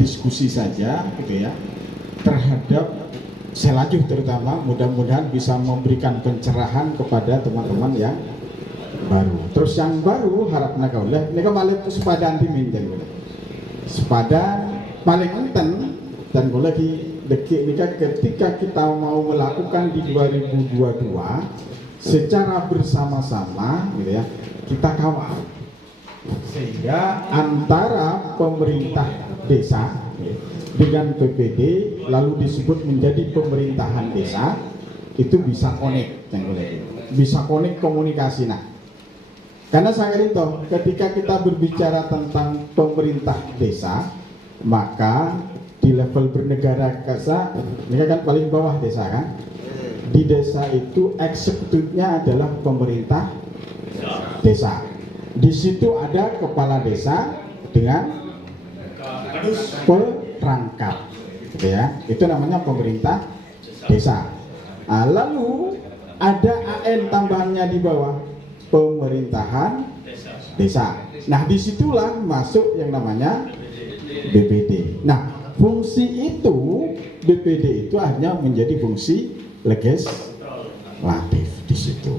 diskusi saja gitu ya terhadap Selaju terutama, mudah-mudahan bisa memberikan pencerahan kepada teman-teman yang baru. Terus yang baru harapnya kaulah ini kembali sepadan diminta sepadan paling enten dan gue lagi dekik ini kan ketika kita mau melakukan di 2022 secara bersama-sama gitu ya kita kawal sehingga antara pemerintah desa dengan PPD lalu disebut menjadi pemerintahan desa itu bisa connect bisa connect komunikasi. Nah karena saya itu ketika kita berbicara tentang pemerintah desa maka di level bernegara desa ini kan paling bawah desa kan di desa itu eksekutifnya adalah pemerintah desa. Di situ ada kepala desa dengan perangkat gitu ya itu namanya pemerintah desa. Nah, lalu ada AN tambahannya di bawah pemerintahan desa. Nah disitulah masuk yang namanya BPD. Nah fungsi itu BPD itu hanya menjadi fungsi legislatif di situ.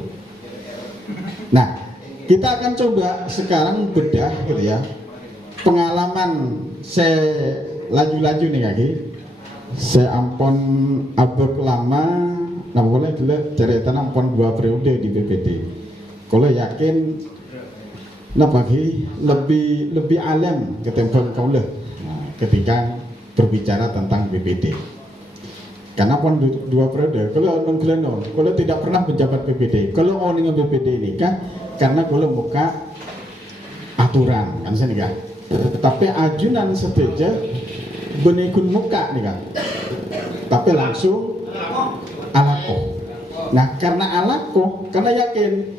Nah kita akan coba sekarang bedah gitu ya pengalaman saya laju-laju nih kaki saya ampon abek lama nah boleh dulu cerita ampon 2 periode di BPD kalau yakin nah bagi lebih alam ketimbang kau nah, ketika berbicara tentang BPD karena pun 2 periode kalau tidak pernah menjabat BPD kalau mau dengan BPD ini kan karena kalau buka aturan kan saya kan tapi ajunan saja benekun muka nih kan tapi langsung alako. Nah karena alako karena yakin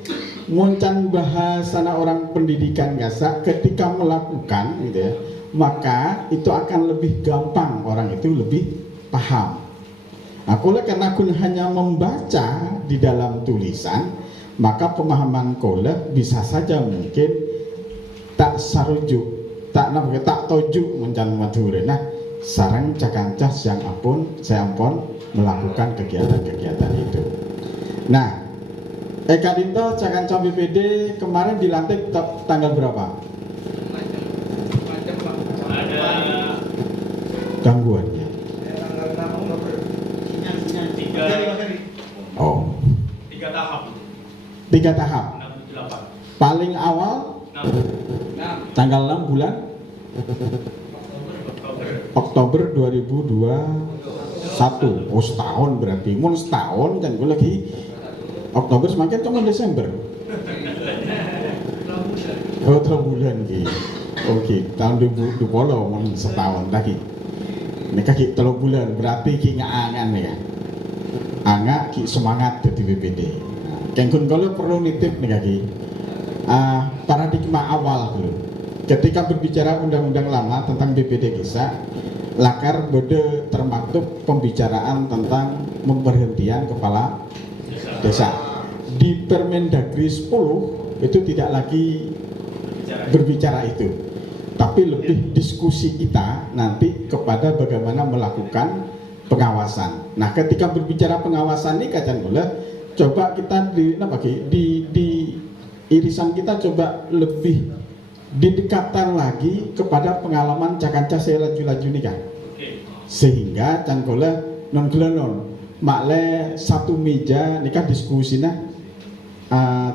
muncan bahasana orang pendidikan gasak ketika melakukan gitu ya maka itu akan lebih gampang orang itu lebih paham. Nah karena kun hanya membaca di dalam tulisan maka pemahaman kolek bisa saja mungkin tak sarujuk tak tojuk mencan madure. Nah sarang cakancas yang saya ampun melakukan kegiatan-kegiatan itu. Nah Eka Dinto cakancas BPD kemarin dilantik tanggal berapa? Ada gangguannya. Oh 3 tahap 3 tahap 68 paling awal tanggal 6 bulan Oktober 2021. Oh setahun berarti mun setahun dan gue lagi Oktober semakin cuma Desember oh 3 bulan gitu. Oke tahun 2020 mun setahun lagi ini kaki 3 bulan berarti ki ngangan ya angga ki semangat jadi BPD. Kengkun kalau perlu nitip nih kaki paradigma awal dulu ketika berbicara undang-undang lama tentang BPD desa lakar bode termaktub pembicaraan tentang pemberhentian kepala desa di Permendagri 10 itu tidak lagi berbicara itu tapi lebih diskusi kita nanti kepada bagaimana melakukan pengawasan. Nah ketika berbicara pengawasan ini kacan boleh coba kita di irisan kita coba lebih didekatkan lagi kepada pengalaman cakancah saya laju-laju nih kan sehingga cangkola non makle satu meja nikah diskusinya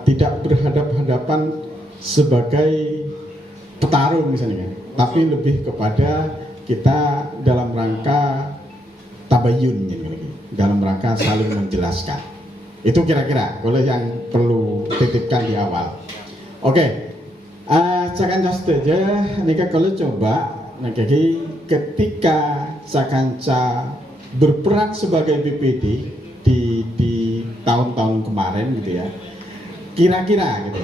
tidak berhadap-hadapan sebagai petarung misalnya kan tapi lebih kepada kita dalam rangka tabayun dalam rangka saling menjelaskan. Itu kira-kira kalau yang perlu titipkan di awal. Oke, cakanca saja. Nika kalau coba, ketika cakanca berperan sebagai BPD di tahun-tahun kemarin gitu ya, kira-kira gitu.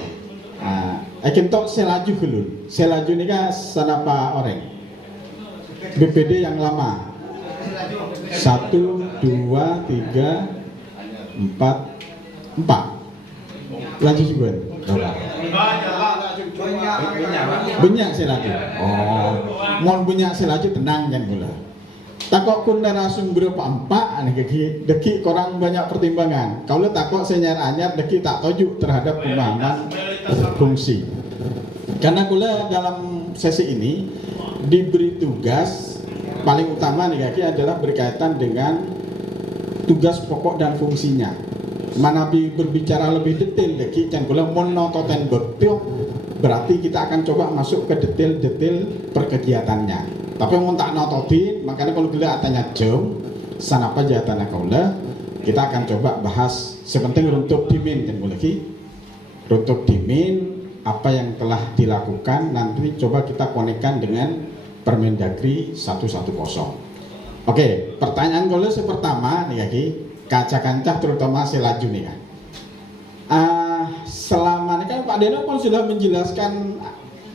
Akan tok selaju dulu. Selaju ini kan sanapa orang BPD yang lama. 1, 2, 3, 4 4 lanjut juga berapa? Benyak silaju. Oh, mon benyak silaju tenang kan gula. Takok kun narasumber Pak deki korang banyak pertimbangan. Kalau takok senyar anyar deki tak tojuk terhadap pemahaman fungsi. Karena gula dalam sesi ini diberi tugas paling utama nih kaki adalah berkaitan dengan tugas pokok dan fungsinya. Manabi berbicara lebih detail deki can gula monototen betul berarti kita akan coba masuk ke detail-detail perkegiatannya. Tapi mau tak nototin, makanya kalau gila tanya jam, sanapa jawabannya kaula, kita akan coba bahas sepenting runtuk dimin kan lagi. Runtuk dimin apa yang telah dilakukan nanti coba kita konekkan dengan Permendagri 110. Oke, pertanyaan kaula pertama nih lagi, kaca-kancah terutama selaju nih kan. Selama ini kan Pak Deno pun sudah menjelaskan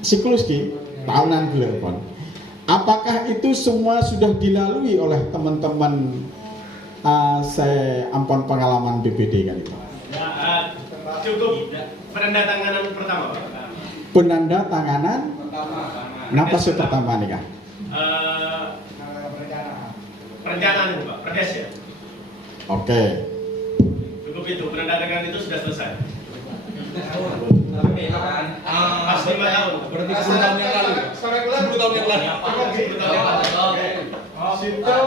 siklus ki tahunan beliau pun. Apakah itu semua sudah dilalui oleh teman-teman saya ampun pengalaman BPD kan itu? Ya, cukup penandatanganan pertama, Pak. Penandatanganan kenapa sih pertama nih kan? Perencanaan itu, Pak, perdes ya. Oke. Cukup itu, penandatanganan itu sudah selesai. Pas 5 tahun. Berarti 10 tahun yang lalu. Sampai bulan 10 tahun yang lalu. 10 tahun yang lalu. Situ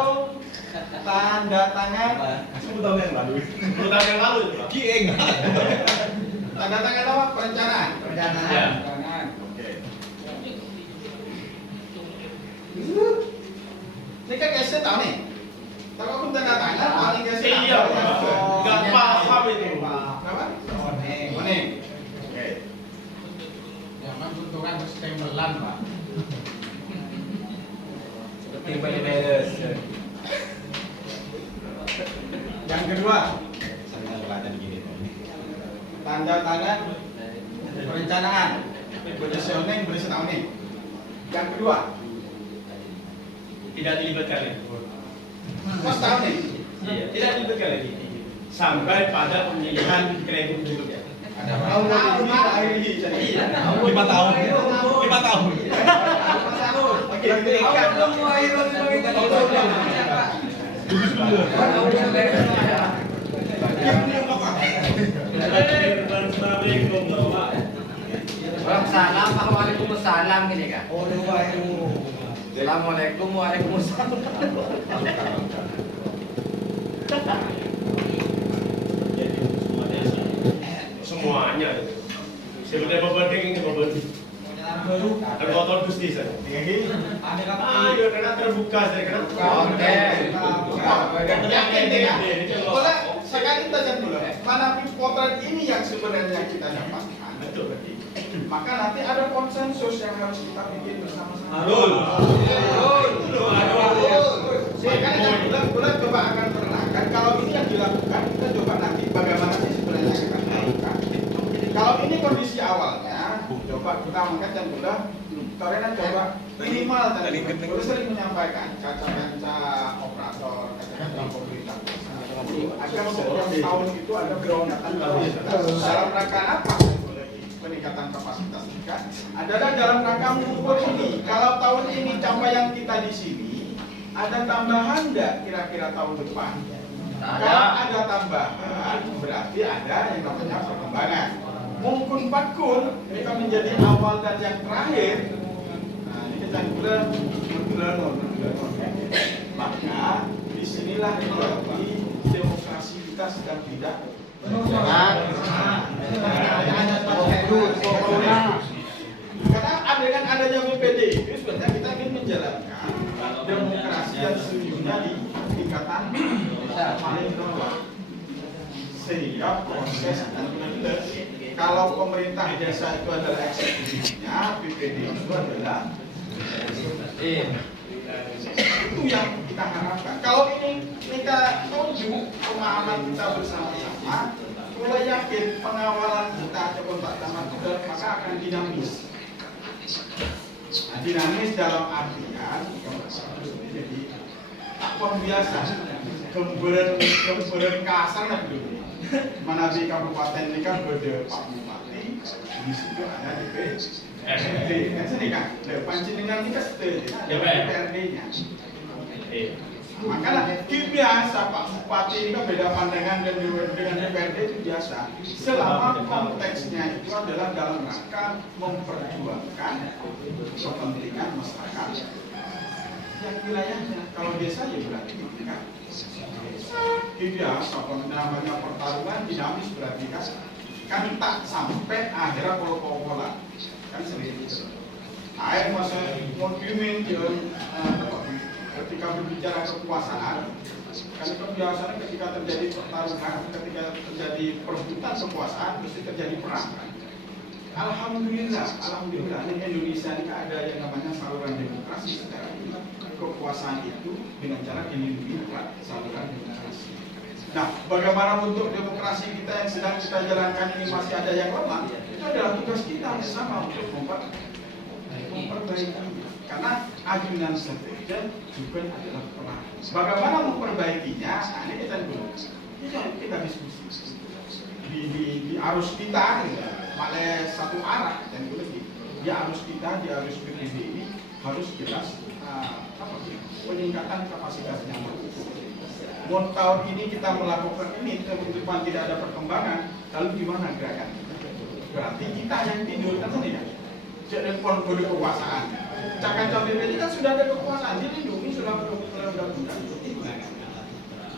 tanda tangan 10 tahun yang lalu. 10 tahun yang lalu itu, Pak. Kieng. tanda tangan apa? Perencanaan. Ya. Oke. Ini kan guysnya tahu nih. Tapi aku tanda tangan paling guysnya tahu. Iya, Pak. Nggak paham itu. Apa? Oning. Oke. Jangan bentukan stempelan, Pak. Yang kedua, tanda tangan perencanaan. Positioning berisi tahu nih. Yang kedua, Tidak dilibatkan lagi. Mas tahu nih. Iya, tidak dilibatkan lagi. Sampai pada pemilihan Kemenhub berikutnya. Tahu ini. 5 tahun. 5 tahun. Oke, Waalaikumsalam, waalaikumsalam gini kan. Assalamualaikum, waalaikumsalam. Semuanya. Sebenarnya berbanding ini berbanding. Terkotor gusti saya. Ayo karena terbuka saya karena. Oke. yakin deh ya. Boleh sekali saja dulu. Mana potret ini yang sebenarnya kita dapatkan. Betul. Maka nanti ada konsensus yang harus kita bikin bersama-sama. Makanya bulan coba akan terangkan kalau ini yang dilakukan kita coba nanti bagaimana sih sebenarnya yang akan dilakukan. Kalau ini kondisi awalnya, coba kita angkat dan bulan karena coba minimal tadi udah sering menyampaikan kaca-kaca operator, kaca-kaca pemerintah agar setiap tahun itu ada peningkatan kapasitas. Dalam rangka apa? Peningkatan kapasitas kita adalah dalam rangka mengukur ini. Kalau tahun ini capaian kita di sini, ada tambahan enggak kira-kira tahun depan? Kalau ada tambahan, berarti ada yang namanya perkembangan. Mungkin pakun, ini kan menjadi awal dan yang terakhir. Nah, ini kita bulan. Maka disinilah berarti demokrasi kita sedang tidak karena dengan adanya BPD itu sebenarnya kita ingin menjalankan demokrasi yang sesungguhnya di tingkatan paling bawah sehingga proses dan proses kalau pemerintah desa itu adalah eksekutifnya, BPD itu adalah itu yang kita harapkan. Kalau ini kita tuju pemahaman kita bersama-sama, mulai yakin pengawalan kita coba Pak Taman juga maka akan dinamis. Nah, dinamis dalam artian jadi apa biasa gemburan kasar lah dulu. Mana di kabupaten ini kan beda Pak Bupati, di situ ada DPRD kan sini kan panjenengan ini kan DPRD-nya. Makanya biasa Pak Bupati ini kan beda pandangan dengan DPRD itu biasa. Selama konteksnya itu adalah dalam rangka memperjuangkan kepentingan masyarakat yang wilayahnya. Kalau desa ya berarti kan biasa namanya pertarungan dinamis berarti kan tak sampai akhirnya pol-polan kan sendiri. Air masa mau dimin ketika berbicara kekuasaan, kan itu biasanya ketika terjadi pertarungan, ketika terjadi perebutan kekuasaan, mesti terjadi perang. Alhamdulillah ini Indonesia ini ada yang namanya saluran demokrasi sekarang. Kekuasaan itu dengan cara dilindungi saluran demokrasi. Nah, bagaimana untuk demokrasi kita yang sedang kita jalankan ini masih ada yang lemah? Itu adalah tugas kita bersama untuk memperbaiki. Karena ajunan saja juga adalah perang. Bagaimana memperbaikinya? Nah, ini kita diskusi di arus kita, oleh satu arah dan lebih. Di arus kita, di arus PPD ini harus jelas peningkatan kapasitasnya. Mau tahun ini kita melakukan ini, depan tidak ada perkembangan, lalu gimana gerakan? Berarti kita yang tidur kan tadi ya. Jadi kode kekuasaan. Cakap BPD kan sudah ada kekuasaan, dilindungi sudah undang-undang.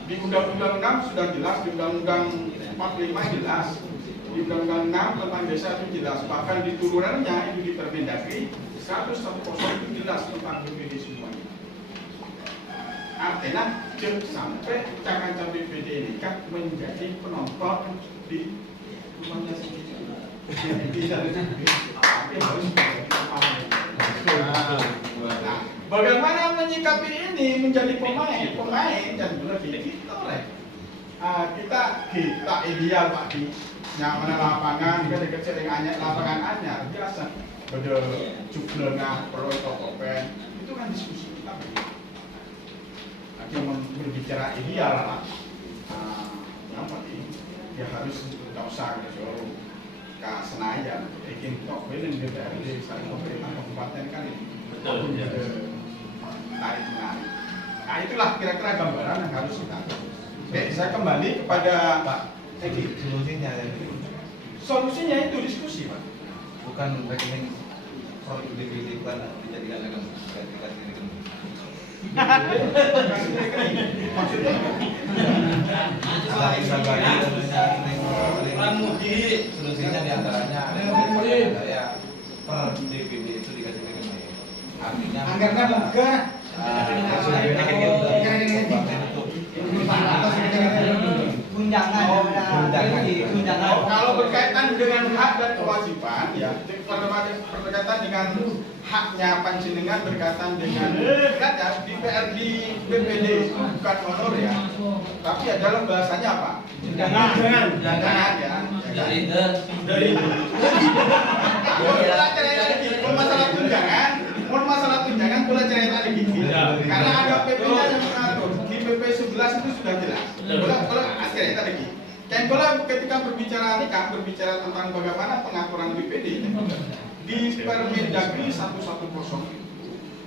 Di undang-undang sudah jelas, di undang-undang 45 jelas, di undang-undang 6 tentang desa itu jelas. Bahkan di turunannya itu di Permendagri 110 itu jelas tentang BPD semuanya. Artinya sampai cakap BPD ini kan menjadi penonton di rumahnya sendiri. Nah, bagaimana menyikapi ini menjadi pemain dan lebih kita ideal Pak di nyaman lapangan kita dikecil dengan lapangan anyar biasa pada cuplengah perlu tokopen itu kan diskusi kita yang berbicara ideal lah apa ini ya harus tidak usah jauh ke Senayan bikin tok bening DPRD saling pemerintah kabupaten kan ini betul ya tarik menarik. Nah itulah kira-kira gambaran yang harus kita. Oke, saya kembali kepada Pak Egi. Solusinya itu diskusi Pak. Bukan rekening proyek DPD bukan dijadikan rekening maksudnya selain bagi solusinya diantaranya ya per DPD itu dikasih rekening artinya anggaran enggak tunjangan. Kalau berkaitan dengan hak dan kewajiban, ya berkaitan dengan haknya panjenengan berkaitan dengan di BPD bukan honor ya, tapi adalah bahasanya apa? Tunjangan ya. Dari masalah tunjangan boleh cerita lagi. Karena ada PP-nya yang mengatur. Di PP 11 itu sudah jelas. Boleh cerita lagi. Dan kalau ketika berbicara tentang bagaimana pengaturan BPD di Permendagri 110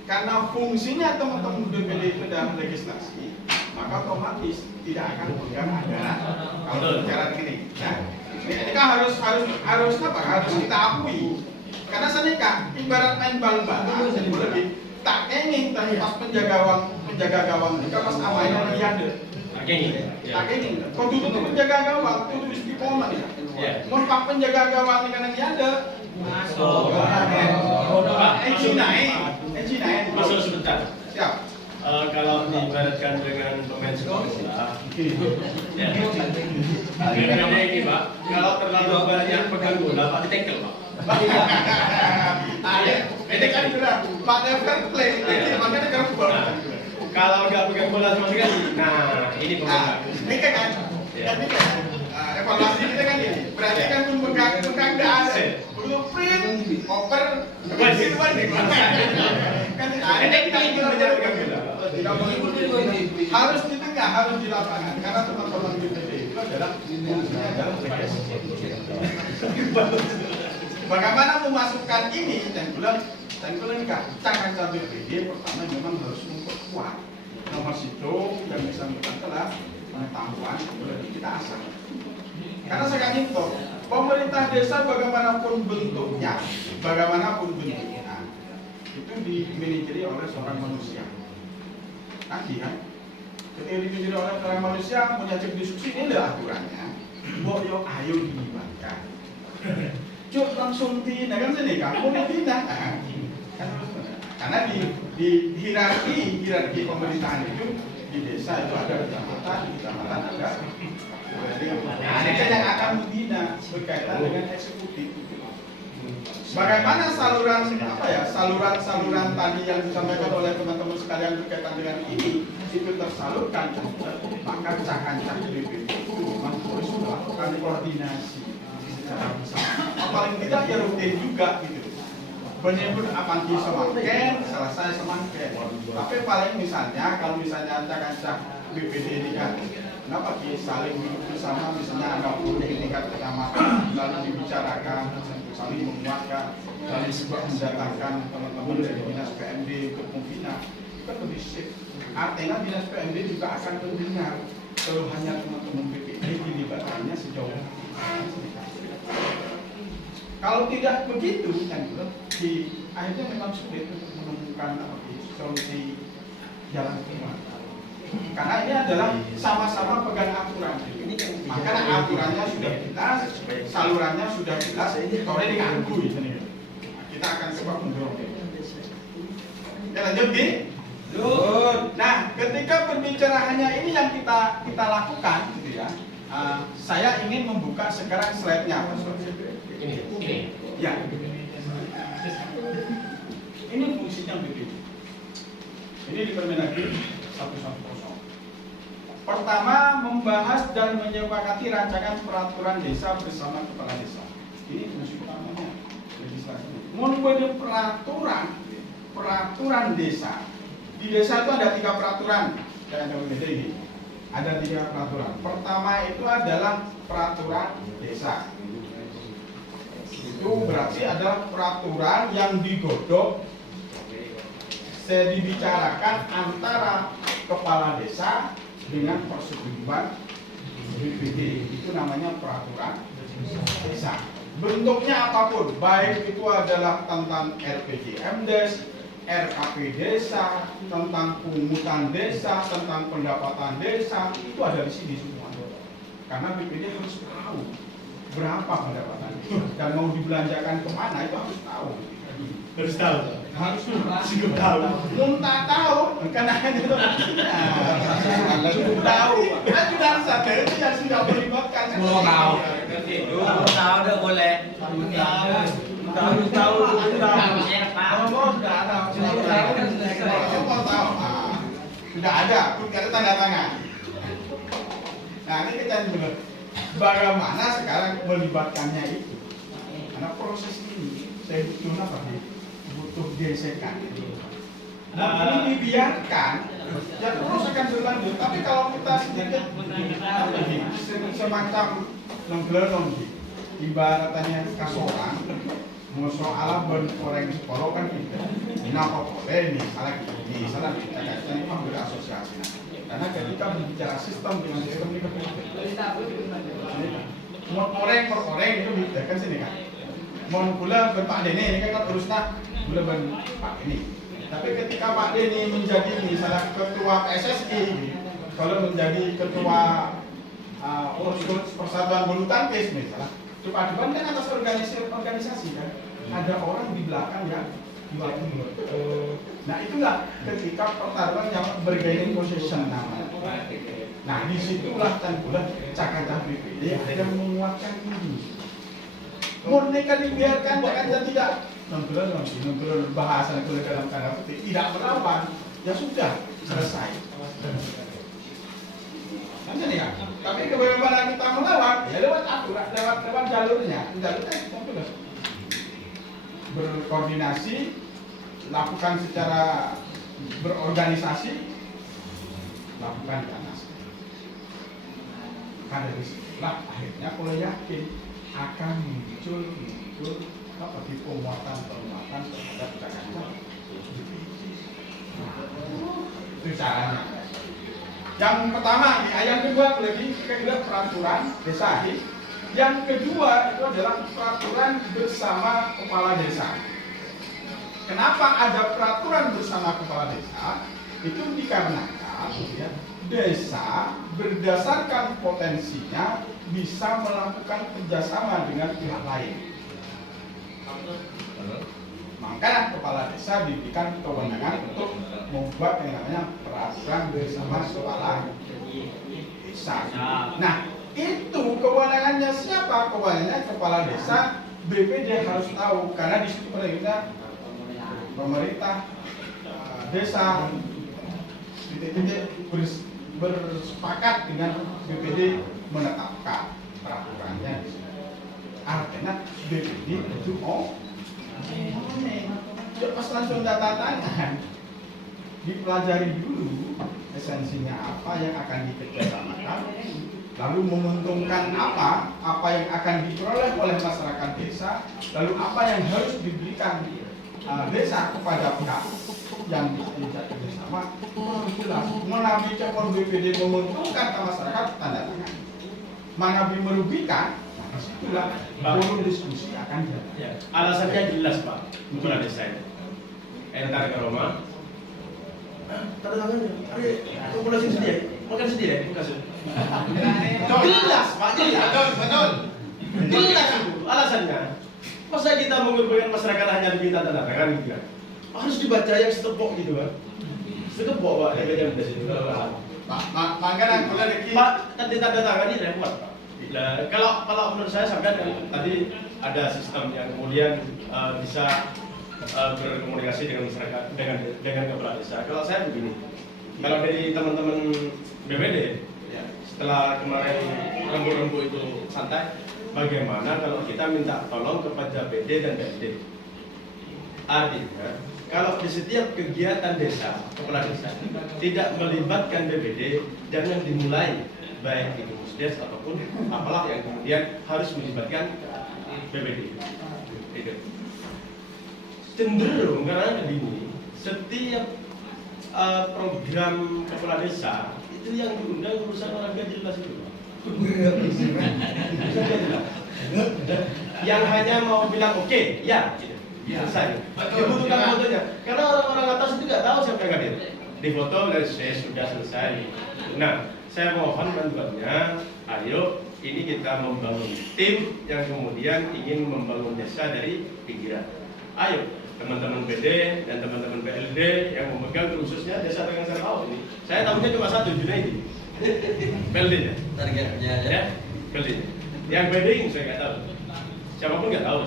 karena fungsinya teman-teman BPD itu dalam legislasi, maka otomatis tidak akan pegang anggaran. Kalau bicara begini, nah, ini kan harus kita akui. Karena senika ibarat main bal-balan, jadi lebih tak ingin pas penjaga gawang jika pas amainya liade. Tak ingin. Kau tutup penjaga gawang, tutup istiqomah ya. Mau pak penjaga gawang ini kan liade. Masuk. Naik. Masuk sebentar. Siap. Kalau diibaratkan dengan pemain sepak bola, ya. Bedanya ini Pak, kalau terlalu banyak pegang bola, Pak ditekel Pak. Ini kan sudah Pak Fair Play, makanya kan bola. Kalau nggak pegang bola sama sekali, nah ini pemain. Ini kan, evaluasi kita kan ini, berarti kan pegang daan, blueprint, oper, banding. Kan ini kita ingin menjadi pegang bola. Harus di tengah, harus di lapangan, karena teman-teman BPD itu adalah Bagaimana memasukkan ini? Dan bilang cakap BPD pertama memang harus memperkuat nomor situ yang bisa telah pengetahuan berarti kita asal. Karena sekarang itu pemerintah desa bagaimanapun bentuknya itu dimanajeri oleh seorang manusia. Nanti kan, ketika dimanajeri oleh seorang manusia punya cek diskusi ini adalah aturannya. Boyo ayo dilibatkan. Cuk langsung tidak kan sini kamu tidak. Karena di hierarki pemerintahan itu di desa itu ada kecamatan, di kecamatan ada. Nah, ini yang akan membina berkaitan dengan eksekutif. Bagaimana saluran tadi yang disampaikan oleh teman-teman sekalian berkaitan dengan ini itu tersalurkan, maka cak-cak BPD itu memang harus melakukan koordinasi secara bersama. Paling tidak ya rutin juga gitu. Benar-benar apanti semakin selesai semakin. Tapi paling misalnya kalau misalnya cak-cak BPD ini kan kenapa saling duduk bersama, misalnya ada forum di tingkat kecamatan lalu dibicarakan, saling menguatkan, saling juga mendatangkan teman-teman dari dinas PMD untuk membina, kan lebih safe. Artinya dinas PMD juga akan mendengar keluhannya teman-teman BPD dilibatkannya sejauh ini. Kalau tidak begitu, kan akhirnya memang sulit untuk menemukan solusi jalan keluar. Karena ini adalah sama-sama pegang aturan. Maka aturannya sudah jelas, salurannya sudah jelas, sore diganggu ini. Kita akan coba mendorong. Ya lanjut, Bi. Nah, ketika berbicara hanya ini yang kita lakukan, gitu ya. Saya ingin membuka sekarang slide-nya, Pak. Ini. Ya. Ini fungsinya BPD. Ini di Permendagri 110. Pertama, membahas dan menyepakati rancangan peraturan desa bersama kepala desa. Ini fungsi utamanya legislasi. Membuat peraturan desa. Di desa itu ada 3 peraturan. Kayak ini. Ada 3 peraturan. Pertama itu adalah peraturan desa. Itu berarti adalah peraturan yang digodok, dibicarakan antara kepala desa dengan persetujuan BPD. Itu namanya peraturan desa. Bentuknya apapun, baik itu adalah tentang RPJMdes, RKP desa, tentang pungutan desa, tentang pendapatan desa, itu ada di sini semua. Karena BPD harus tahu berapa pendapatan dan mau dibelanjakan kemana itu harus tahu. Harus tahu. Harus cukup tahu. Muntah tahu, karena itu cukup tahu. Kan sudah sadar itu yang sudah melibatkan. Mau tahu. Tahu udah boleh. Tahu. Sudah ada, tidak ada tanda tangan. Nah ini kita benar. Bagaimana sekarang melibatkannya itu? Karena proses ini saya butuh apa nih? Butuh gesekan. Ini dibiarkan, ya terus akan berlanjut. Tapi kalau kita sedikit semacam nonggelong, ibaratnya kasoran, musuh alam orang sekolah kan kita. Kenapa boleh nih? Salah kita berasosiasi. Karena ketika berbicara sistem dengan sistem ini mau orang per orang itu dibedakan sini kan. Mau pula Pak Deni ini kan urusnya pula Pak Deni. Tapi ketika Pak Deni menjadi misalnya ketua PSSI, kalau menjadi ketua Persatuan Bulu Tangkis misalnya, cepat-cepat kan atas organisasi kan. Ada orang di belakang yang nah itulah ketika pertarungan yang bergaining position namanya. Nah disitulah kan pula cakap BPD yang menguatkan ini. Murni kan dibiarkan dan tidak nonton bahasan itu dalam tanda petik tidak melawan, ya sudah selesai. Nanti nih kan. Tapi kebebasan kita melawan ya lewat aturan, lewat jalurnya kita berkoordinasi, lakukan secara berorganisasi, lakukan di atas. Karena dari situlah akhirnya kalau yakin akan muncul bagi penguatan terhadap Jakarta. Itu caranya. Yang pertama, yang kedua lagi peraturan desa. Yang kedua itu adalah peraturan bersama kepala desa. Kenapa ada peraturan bersama kepala desa? Itu dikarenakan ya, desa berdasarkan potensinya bisa melakukan kerjasama dengan pihak lain. Maka kepala desa diberikan kewenangan untuk membuat yang namanya peraturan bersama kepala desa. Nah, itu kewenangannya siapa? Kewenangannya kepala desa. BPD harus tahu karena di situ pemerintah desa titik-titik bersepakat dengan BPD menetapkan peraturannya. Artinya BPD itu pas langsung data tangan, dipelajari dulu esensinya apa yang akan dikerjasamakan, lalu menguntungkan apa yang akan diperoleh oleh masyarakat desa, lalu apa yang harus diberikan desa kepada pihak yang diajak kerjasama. Jelas, menabi cepon BPD menguntungkan ke masyarakat, tanda tangan. Menabi merugikan, itulah forum diskusi akan jalan. Ya, alasannya jelas Pak, kepala desa itu. Entar ke Roma, tanda tangannya. Ayo, populasi sendiri, makan sendiri, kasih. Jelas Pak, jelas. Betul. Jelas itu alasannya. Masa kita mengorbankan masyarakat hanya diminta tanda tangan gitu kan? Harus dibaca yang setepok gitu kan? Setepok Pak, yang di sini. Makanya Pak, nanti tanda tangan ini repot Pak. Nah, kalau menurut saya sampai tadi ada sistem yang kemudian bisa berkomunikasi dengan masyarakat dengan kepala desa. Kalau saya begini, kalau dari teman-teman BPD setelah kemarin rembu-rembu itu santai, bagaimana kalau kita minta tolong kepada BD dan BLD? Artinya, kalau di setiap kegiatan desa, kepala desa tidak melibatkan BPD, jangan dimulai baik itu musdes ataupun apalah yang kemudian harus melibatkan BPD. Itu cenderung karena begini, setiap program kepala desa itu yang diundang urusan orang gak jelas itu. Yang hanya mau bilang oke, ya, gitu. Selesai. Dibutuhkan fotonya, karena orang-orang atas itu nggak tahu siapa yang hadir. Di foto dan saya sudah selesai. Nah, saya mohon bantuannya. Ayo, ini kita membangun tim yang kemudian ingin membangun desa dari pinggiran. Ayo, teman-teman PD dan teman-teman PLD yang memegang khususnya desa dengan saya tahu ini. Saya tahunya cuma satu, Junaidi. PLD-nya. Targetnya Ya, PLD. Yang PD saya nggak tahu. Siapapun nggak tahu.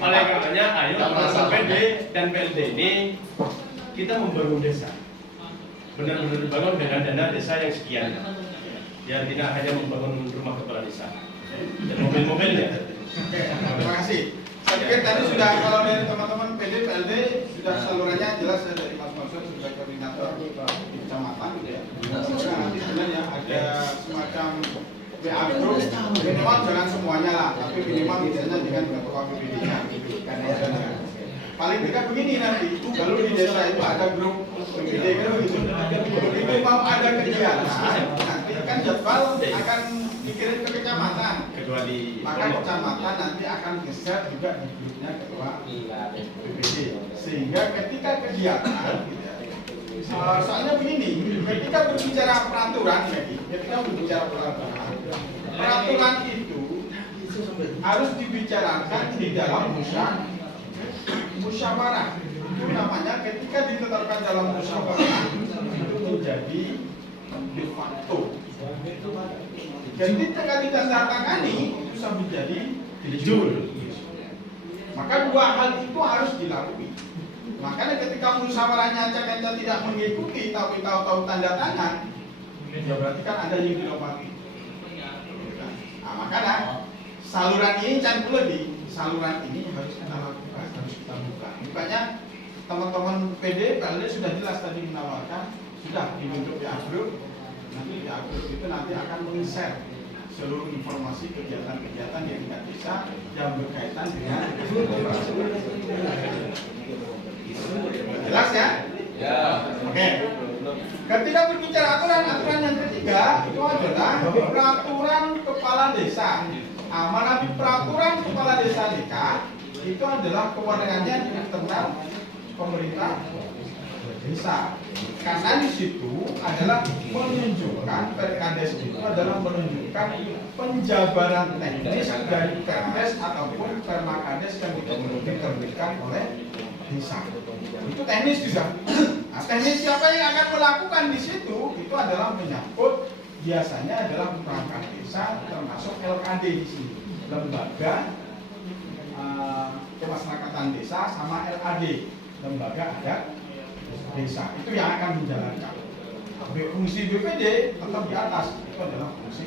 Oleh karenanya, ayo PD dan PLD ini kita membangun desa. Benar-benar dibangun dengan dana desa yang sekian. Ya, tidak hanya membangun rumah kepala desa dan mobil-mobilnya. Terima kasih. Saya pikir tadi sudah, kalau dari teman-teman PD, PLD sudah salurannya jelas ya, dari Mas Mansur sebagai koordinator di kecamatan gitu ya. Semoga nanti sebenarnya ada semacam WA group, minimal jangan semuanya lah, tapi minimal misalnya dengan ketua PPD-nya. Paling tidak begini nanti, lalu di desa itu ada grup PPD kan begitu. Begitu mau ada kegiatan, nanti kan jadwal akan dikirim ke kecamatan. Maka kecamatan nanti akan geser juga di grupnya ketua PPD. Sehingga ketika kegiatan, gitu ya, soalnya begini, ketika berbicara peraturan, peraturan itu harus dibicarakan di dalam musyawarah. Itu namanya ketika ditetapkan dalam musyawarah itu menjadi de facto. Jadi ketika ditandatangani itu bisa menjadi de jure. Maka dua hal itu harus dilalui. Makanya ketika musyawarahnya Cak tidak mengikuti tapi tahu-tahu tanda tangan, ya berarti kan ada yang dilewati. Nah, makanya saluran ini saluran ini harus kita lakukan, harus kita buka. Makanya teman-teman PD, PLD sudah jelas tadi menawarkan, sudah dibentuk di agrup. Nanti di agrup itu nanti akan meng-share seluruh informasi kegiatan-kegiatan di tingkat desa yang berkaitan dengan jelas ya? Ya. Oke. Ketika berbicara aturan yang ketiga itu adalah peraturan kepala desa. Amanat peraturan kepala desa DK itu adalah kewenangannya di internal pemerintah desa. Karena di situ adalah menunjukkan PKDES itu adalah menunjukkan penjabaran teknis dari Perdes ataupun Permakades yang diterbitkan oleh desa. Itu teknis juga. Nah, teknis siapa yang akan melakukan di situ itu adalah menyangkut biasanya adalah perangkat desa termasuk LKD di sini, lembaga kemasyarakatan desa sama LAD, lembaga adat desa, itu yang akan menjalankan. Fungsi BPD tetap di atas, itu adalah fungsi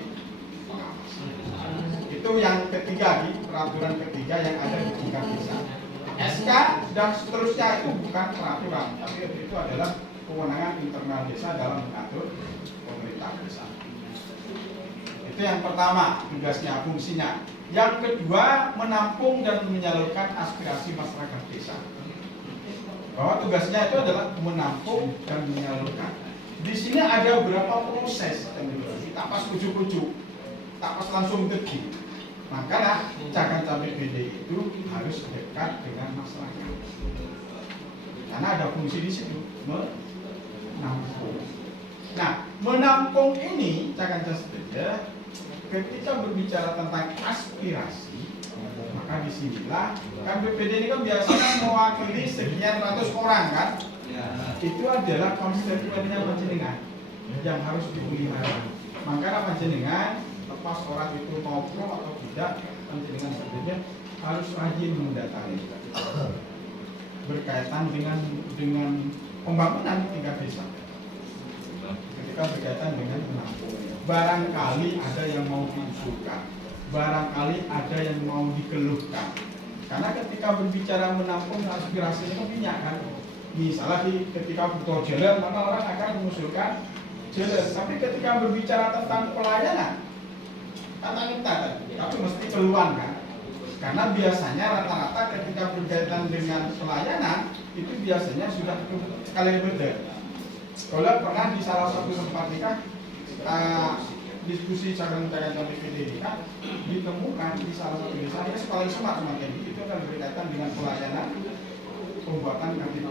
pengawas. Itu yang ketiga di peraturan ketiga yang ada di tingkat desa. SK dan seterusnya itu bukan peraturan, tapi itu adalah kewenangan internal desa dalam mengatur pemerintah desa. Itu yang pertama, tugasnya, fungsinya. Yang kedua, menampung dan menyalurkan aspirasi masyarakat desa. Bahwa tugasnya itu adalah menampung dan menyalurkan. Di sini ada beberapa proses yang dibagi. Tak pas ujuk-ujuk, tak pas langsung pergi. Makanya Jakarta BPD itu harus dekat dengan masyarakat. Karena ada fungsi di situ, menampung. Nah, menampung ini Jakarta saja. Ketika berbicara tentang aspirasi, maka disinilah kan BPD ini kan biasanya mewakili sekian ratus orang kan, itu adalah konstituennya panjenengan yang harus dipelihara. Maka panjenengan lepas orang itu mau pro atau tidak, panjenengan saja harus rajin mendatangi berkaitan dengan pembangunan tingkat desa. Ketika berkaitan dengan menampung, barangkali ada yang mau diusulkan, barangkali ada yang mau dikeluhkan. Karena ketika berbicara menampung aspirasi itu minyak kan. Misalnya ketika butuh jalan, maka orang akan mengusulkan jalan. Tapi ketika berbicara tentang pelayanan, tapi mesti keluhan kan. Karena biasanya rata-rata ketika berkaitan dengan pelayanan itu biasanya sudah sekali berbeda. Kalau pernah di salah satu tempat nikah diskusi calon-calon BPD ini kan ditemukan di salah satu desa yang paling smart semacam itu akan berkaitan dengan pelayanan pembuatan KTP.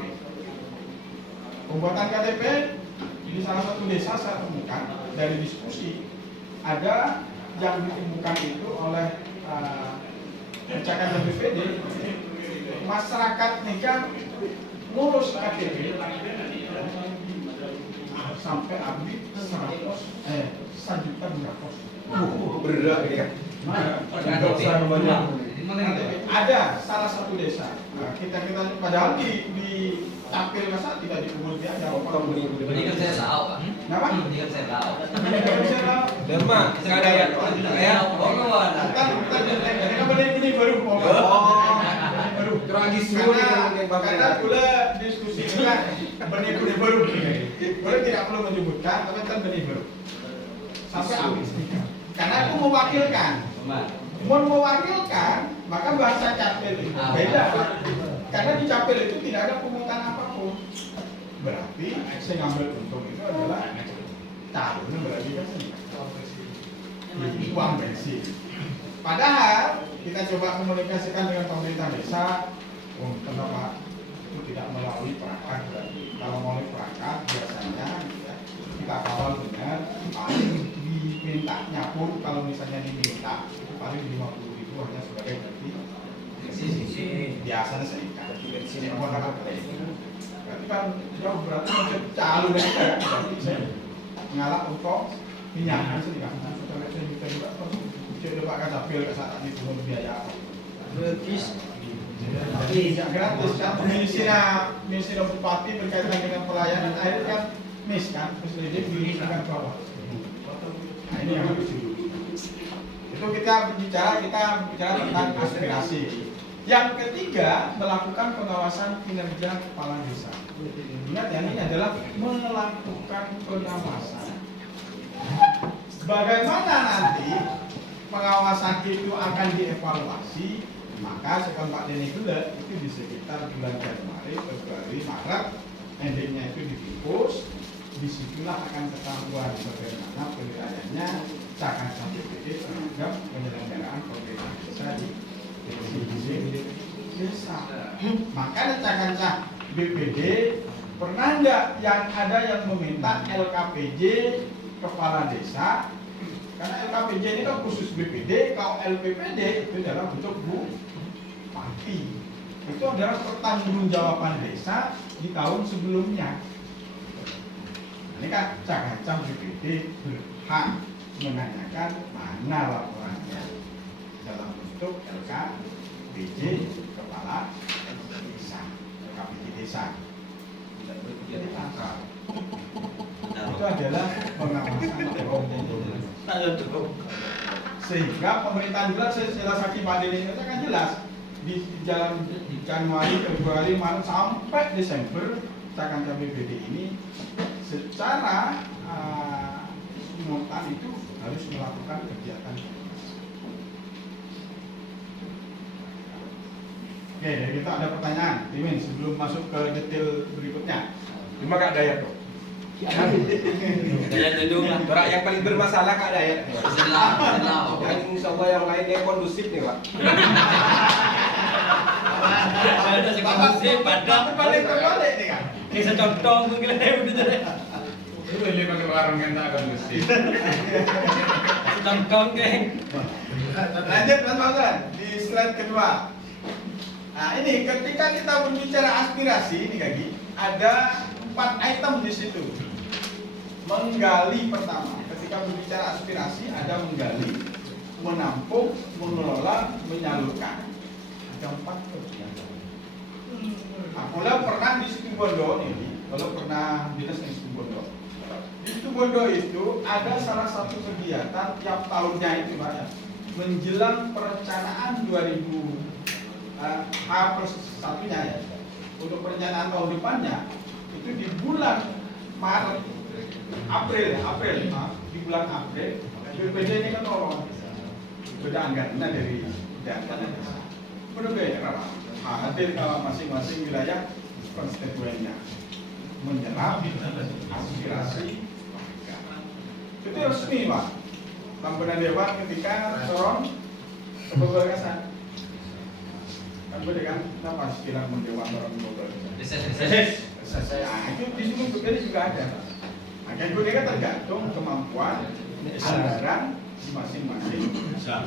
Pembuatan KTP di salah satu desa saya temukan dari diskusi ada yang ditemukan itu oleh Jakarta BPD, masyarakat nikah ngurus KTP sampai habis 1 juta 200. Berat ya. Ada salah satu desa. Nah, kita padahal di tampil masa tidak dipungut biaya. Ini kan saya tahu, Pak. Kenapa? Ini kan saya tahu. Ini kan saya tahu. Derma, sekarang ya. Kayak kawan. Kita benih baru baru Tragis semua karena gula diskusi kita benih baru. Boleh tidak perlu menyebutkan, tapi kan benih baru. Sampai habis. Karena aku mewakilkan. Mewakilkan, maka bahasa capil itu beda. Karena di capil itu tidak ada pungutan apapun. Berarti saya ngambil untung itu adalah calonnya berarti kan uang bensin. Padahal kita coba komunikasikan dengan pemerintah desa, kenapa itu tidak melalui perangkat berarti. Kalau melalui perangkat biasanya ya, kita kawal benar, paling dimintanya pun kalau misalnya diminta itu paling 50.000 hanya sebagai berarti biasanya seikat. Berarti kan jauh berarti macam calon ya, berarti saya ngalak untuk minyak sih kan. Setelah saya minta juga cek lepas kan capil ke saat itu pun biaya gratis. Tidak gratis kan. Misi bupati berkaitan dengan pelayanan air kan mis kan, misleading di kan bawah. Nah ini yang harus itu kita berbicara tentang aspirasi. Yang ketiga, melakukan pengawasan kinerja kepala desa. Ingat ya, ini adalah melakukan pengawasan. Bagaimana nanti pengawasan itu akan dievaluasi, maka sekarang Pak Denny Gula itu di sekitar bulan Januari, Februari, Maret, endingnya itu dipupus, disitulah akan ketahuan bagaimana penilaiannya Cakanca BPD terhadap penyelenggaraan pemerintah desa di desa. Makanya Cakanca BPD pernah enggak yang ada yang meminta LKPJ kepala desa? Karena LKPJ ini kan khusus BPD, kalau LPPD itu dalam bentuk bupati. Itu adalah pertanggungjawaban desa di tahun sebelumnya. Ini kan Cakanca BPD berhak menanyakan mana laporannya dalam bentuk LKPJ kepala desa, LKPJ desa. Jadi angka itu adalah pengawasan sehingga pemerintahan juga setelah saksi Pak Denny itu kan jelas di dalam Januari, Februari, Maret sampai Desember Cakanca BPD ini secara simultan itu harus melakukan kegiatan. Oke, dari kita ada pertanyaan, Timin, sebelum masuk ke detail berikutnya. Terima Kak Dayat tuh. Daya tundung lah. Orang yang paling bermasalah Kak Dayat. Senang. Yang insya Allah yang lainnya kondusif nih Pak. Ada si kondusif, padam. Balik nih kan. Bisa contoh mungkin ada begitu deh. Itu boleh pakai warung yang tak kondusif. Contoh geng. Lanjut teman-teman di slide kedua. Nah ini ketika kita berbicara aspirasi ini Kaki, ada 4 item di situ. Menggali pertama, ketika berbicara aspirasi ada menggali, menampung, mengelola, menyalurkan. Ada 4 kegiatan. Aku pernah di Situbondo ini, kalau pernah dinas di Situbondo. Di Situbondo itu ada salah satu kegiatan tiap tahunnya itu Pak ya, menjelang perencanaan 2000 H+1-nya ya. Untuk perencanaan tahun depannya itu di bulan Maret, April, di bulan April, BPD ini kan tolong beda anggarannya dari data desa. Berbeda, hadir kalau masing-masing wilayah konstituennya menyerap aspirasi warga. Itu resmi Pak. Pimpinan Dewan ketika sorong kebablasan. Kan beda kan, kenapa istilah mendewan orang kebablasan? Saya itu di sini BPD juga ada. Akan itu kan tergantung kemampuan anggaran masing-masing desa.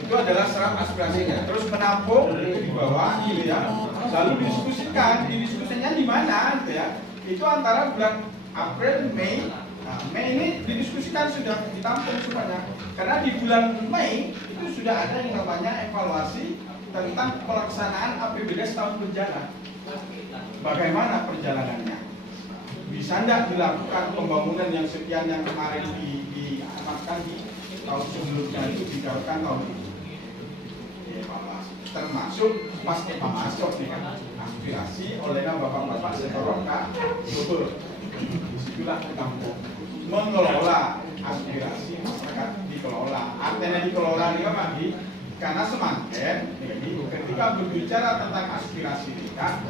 Itu adalah serap aspirasinya. Terus menampung itu di bawah, gitu ya. Lalu didiskusinya di mana, gitu ya? Itu antara bulan April, Mei. Nah, Mei ini didiskusikan sudah ditampung semuanya. Karena di bulan Mei itu sudah ada yang namanya evaluasi tentang pelaksanaan APBD setahun berjalan. Bagaimana perjalanannya? Bisa tidak dilakukan pembangunan yang sekian yang kemarin diamankan di tahun sebelumnya itu dijalankan tahun ini? Dievaluasi. Termasuk pas masuk nih kan aspirasi oleh bapak-bapak setorong kan betul. Disitulah ditampung. Mengelola aspirasi masyarakat dikelola. Artinya dikelola ini apa lagi? Karena semakin ketika berbicara tentang aspirasi kita,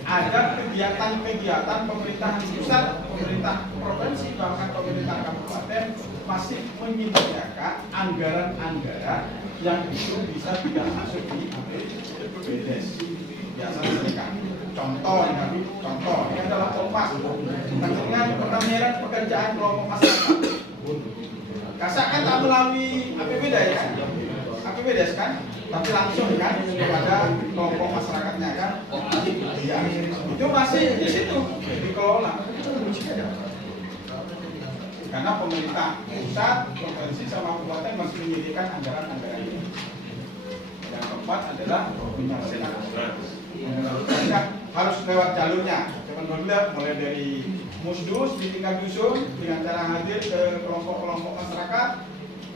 ada kegiatan-kegiatan pemerintahan pusat, pemerintah provinsi, bahkan pemerintah kabupaten masih menyediakan anggaran-anggaran yang itu bisa tidak masuk di APBD. Biasanya kan contoh ini adalah Kompas dengan penampilan pekerjaan kelompok masyarakat. Kasar kan tak melalui APBD ya kan? APBD kan? Tapi langsung kan kepada kelompok masyarakatnya kan? Ya, itu masih di situ dikelola. Karena pemerintah pusat, provinsi sama kabupaten masih menyediakan anggaran-anggaran ini. Yang keempat adalah menyelesaikan harus lewat jalurnya. Jangan dulu mulai dari musdus di tingkat dusun dengan cara hadir ke kelompok-kelompok masyarakat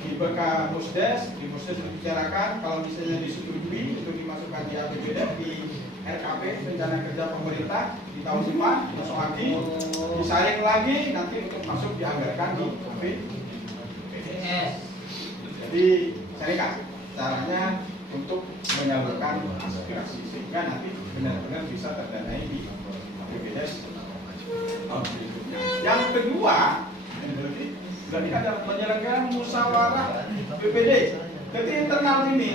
di BK Musdes, di Musdes dibicarakan kalau misalnya disetujui untuk dimasukkan di APBD di RKP rencana kerja pemerintah di tahun depan masuk lagi disaring lagi nanti untuk masuk dianggarkan di APBD. Jadi saya caranya untuk menyalurkan aspirasi sehingga nanti benar-benar bisa terdanai di BPJS tahun berikutnya. Yang kedua, berarti ada penyelenggaraan musyawarah BPD. Jadi internal ini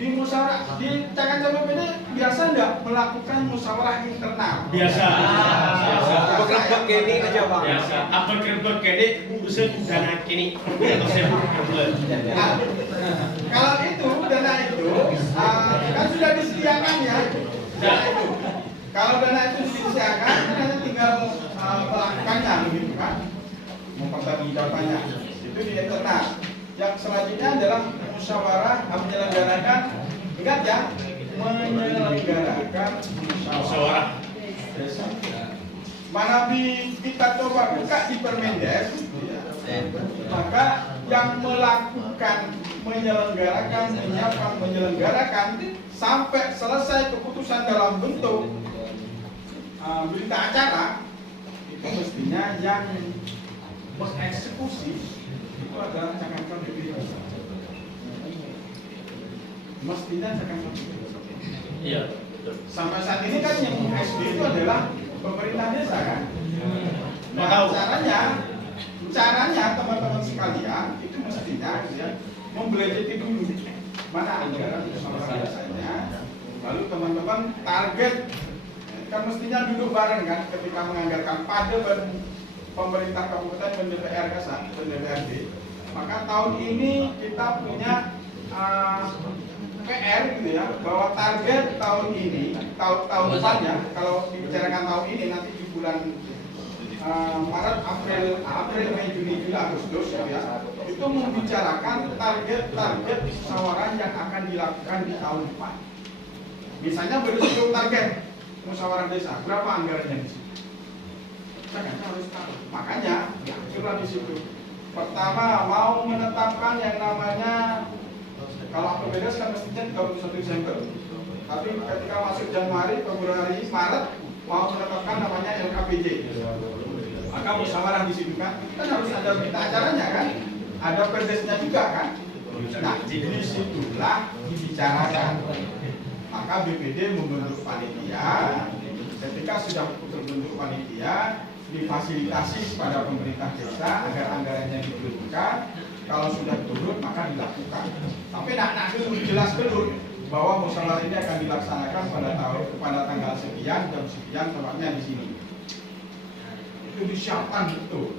di musyawarah di Cakanca BPD biasa enggak melakukan musyawarah internal? Biasa. Bekerja gini aja bang. Biasa. Apa kerja kini urusan dana kini atau sebut kerja. Nah, kalau itu dana itu kan sudah disediakan ya. Dana itu. Kalau dana itu disediakan, kan hanya tinggal melakukannya begitu kan? Mempertanggungjawabkannya. Itu di internal. Yang selanjutnya adalah musyawarah menyelenggarakan, ingat ya, menyelenggarakan musyawarah desa. Mana kita coba buka di Permendes, maka yang melakukan menyelenggarakan, menyiapkan, menyelenggarakan sampai selesai keputusan dalam bentuk berita acara itu mestinya yang mengeksekusi itu adalah Cakanca BPD. Mestinya Cakanca BPD. Iya, betul. Sampai saat ini kan yang SD itu adalah pemerintah desa kan. Nah, caranya teman-teman sekalian itu mestinya ya, membelajari dulu mana anggaran musyawarah desanya. Lalu teman-teman target kan mestinya duduk bareng kan ketika menganggarkan pada pemerintah kabupaten dan DPR dan DPRD. Maka tahun ini kita punya PR gitu ya, bahwa target tahun ini, tahun depannya, kalau dibicarakan tahun ini nanti di bulan Maret, April, Mei, Juni, Juli, Agustus ya, itu membicarakan target musyawarah yang akan dilakukan di tahun depan. Misalnya berdasarkan target musyawarah desa, berapa anggarannya di situ? Saya harus tahu. Makanya diaturlah di situ. Pertama mau menetapkan yang namanya, kalau APBD kan mestinya 31 Desember. Tapi ketika masuk Januari, Februari, Maret mau menetapkan namanya LKPJ. Maka musyawarah di situ kan harus ada berita acaranya kan, ada perdesnya juga kan. Nah, di situlah dibicarakan. Maka BPD membentuk panitia. Ketika sudah terbentuk panitia, difasilitasi kepada pemerintah desa agar anggarannya diturunkan. Kalau sudah turun maka dilakukan. Tapi nak dulu jelas dulu bahwa musyawarah ini akan dilaksanakan pada tanggal sekian jam sekian tempatnya di sini. Itu disiapkan betul.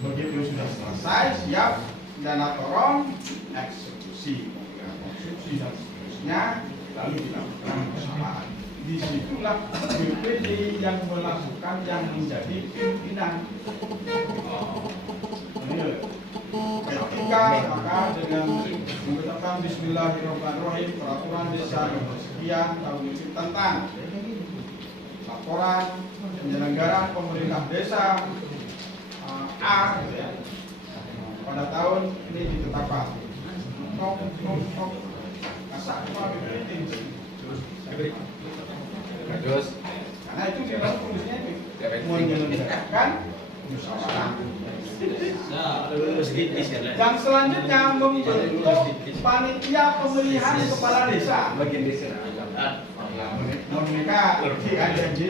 Begitu sudah selesai, siap dana torong, eksekusi, konstruksi dan seterusnya, lalu dilakukan musyawarah. Disitulah BPD yang melakukan, yang menjadi pimpinan. Ketika maka dengan mengucapkan Bismillahirrahmanirrahim, peraturan desa nomor sekian tahun ini tentang laporan penyelenggaraan pemerintah desa A gitu ya, pada tahun ini ditetapkan. Masa cuma BPD terus karena itu di dalam tulisnya itu menyelenggarakan musyawarah. Yang selanjutnya membentuk panitia pemilihan kepala desa bagian desa. Mereka JKD,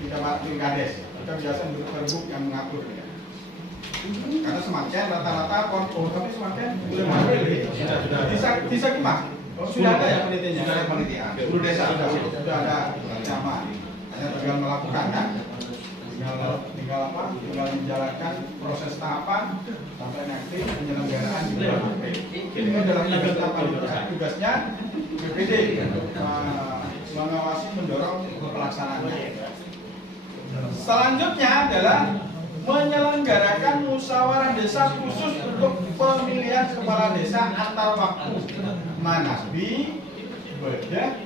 kita Kades. Kita biasa bentuk perbuk yang mengatur. Karena semakin rata-rata tapi semakin bulan April bisa gimana? Sudah ada ya penelitiannya? Sudah ada penelitian. Guru desa sudah ada sama. Hanya tinggal melakukan kan? Tinggal menjalankan proses tahapan sampai nanti penyelenggaraan di bulan April. Ini adalah tugasnya BPD untuk mengawasi, mendorong pelaksanaannya. Selanjutnya adalah menyelenggarakan musyawarah desa khusus untuk pemilihan kepala desa antar waktu. Manasbi, bedah,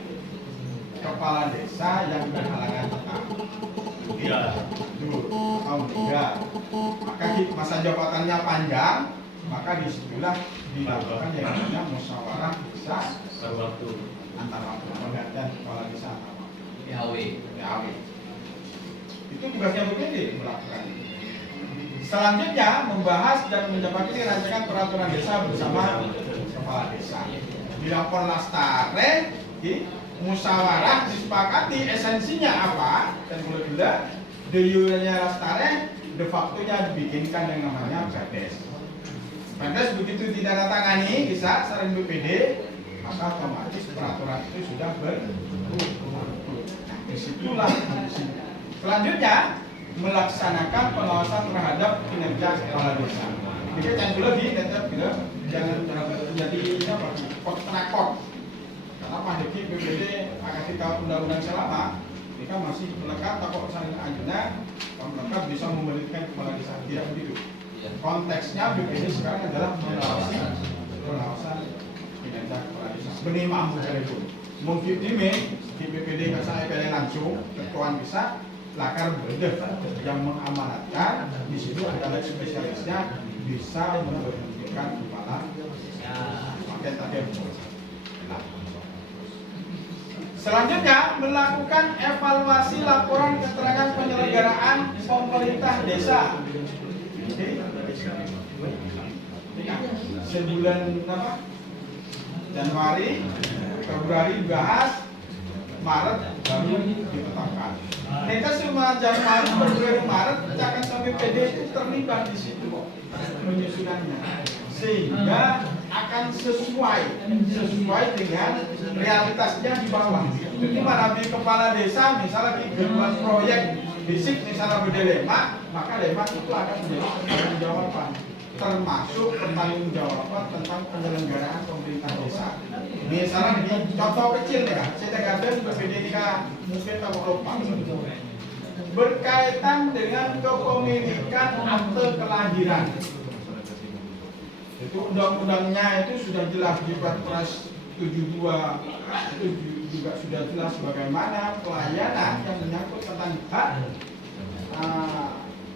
kepala desa yang berhalangan tetap. Iya. Tahun 3. Maka masa jabatannya panjang, maka disitulah dilakukan yang namanya musyawarah desa antar waktu. Pergantian kepala desa antar waktu. PAW. Itu tugasnya BPD melakukan. Selanjutnya membahas dan menjembatani rancangan peraturan desa bersama kepala desa. Dilapor lastare, musyawarah disepakati esensinya apa dan mulai de jure-nya lastare, de facto-nya dibikinkan yang namanya perdes. Perdes begitu ditandatangani bisa sering BPD, maka otomatis peraturan itu sudah berlaku. Disitulah fungsinya. Selanjutnya melaksanakan pengawasan terhadap kinerja kepala desa. Jadi jangan dulu tetap gitu, jangan jadi apa? Penakut. Karena pandemi BPD ketika undang-undang selama ini kan masih melekat takut saling ajunan, melekat bisa memberikan kepala desa tidak begitu. Konteksnya BPD sekarang adalah pengawasan kinerja kepala desa. Benih mampu dari itu. Mungkin ini di BPD nggak saya pilih langsung, ketuaan bisa. Lakar berbeda yang mengamanatkan di situ adalah spesialisnya bisa memberhentikan kepala pakai tadi. Selanjutnya melakukan evaluasi laporan keterangan penyelenggaraan pemerintah desa. Sebulan apa? Januari, Februari dibahas, Maret baru ditetapkan. Mereka semua Januari, Februari, Maret akan sampai PD itu terlibat di situ menyusunannya, sehingga akan sesuai dengan realitasnya di bawah. Jadi mana kepala desa misalnya di buat proyek fisik misalnya berdelema, maka lemak itu akan menjadi pertanggungjawaban, termasuk pertanggungjawaban tentang penyelenggaraan pemerintah desa. Misalnya di contoh kecil ya, saya katakan BPD mungkin tahu lupa berkaitan dengan kepemilikan akte kelahiran. Itu undang-undangnya itu sudah jelas di Perpres 72 itu juga sudah jelas bagaimana pelayanan yang menyangkut tentang hak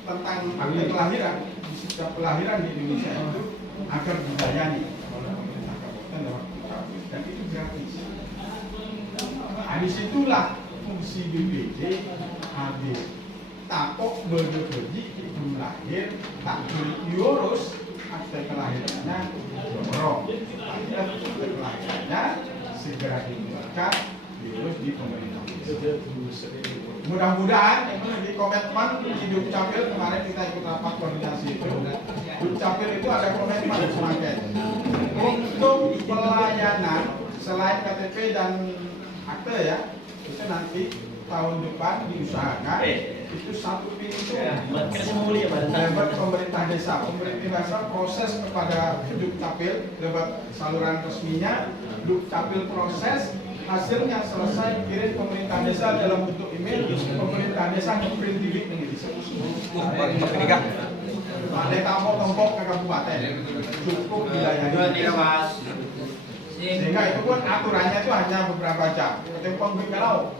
tentang akte kelahiran, setiap kelahiran di Indonesia itu agar dilayani oleh pemerintah kabupaten dan itu gratis. Nah, disitulah fungsi BPD hadir. Tapok berbeji belum lahir, tak diurus akte kelahirannya dorong. Akte kelahirannya segera dibuatkan, diurus di pemerintah. Mudah-mudahan itu di komitmen di Dukcapil kemarin kita ikut rapat koordinasi itu. Dukcapil itu ada komitmen semakin untuk pelayanan selain KTP dan akte ya, itu nanti tahun depan diusahakan itu satu pintu lewat pemerintah desa. Pemerintah desa proses kepada Dukcapil lewat saluran resminya, Dukcapil proses, hasilnya selesai kirim pemerintah desa dalam bentuk email, pemerintah desa ngeprint di Indonesia. Ada tamu tombok ke kabupaten cukup dilayani. Sehingga itu pun aturannya itu hanya beberapa jam. Telepon kalau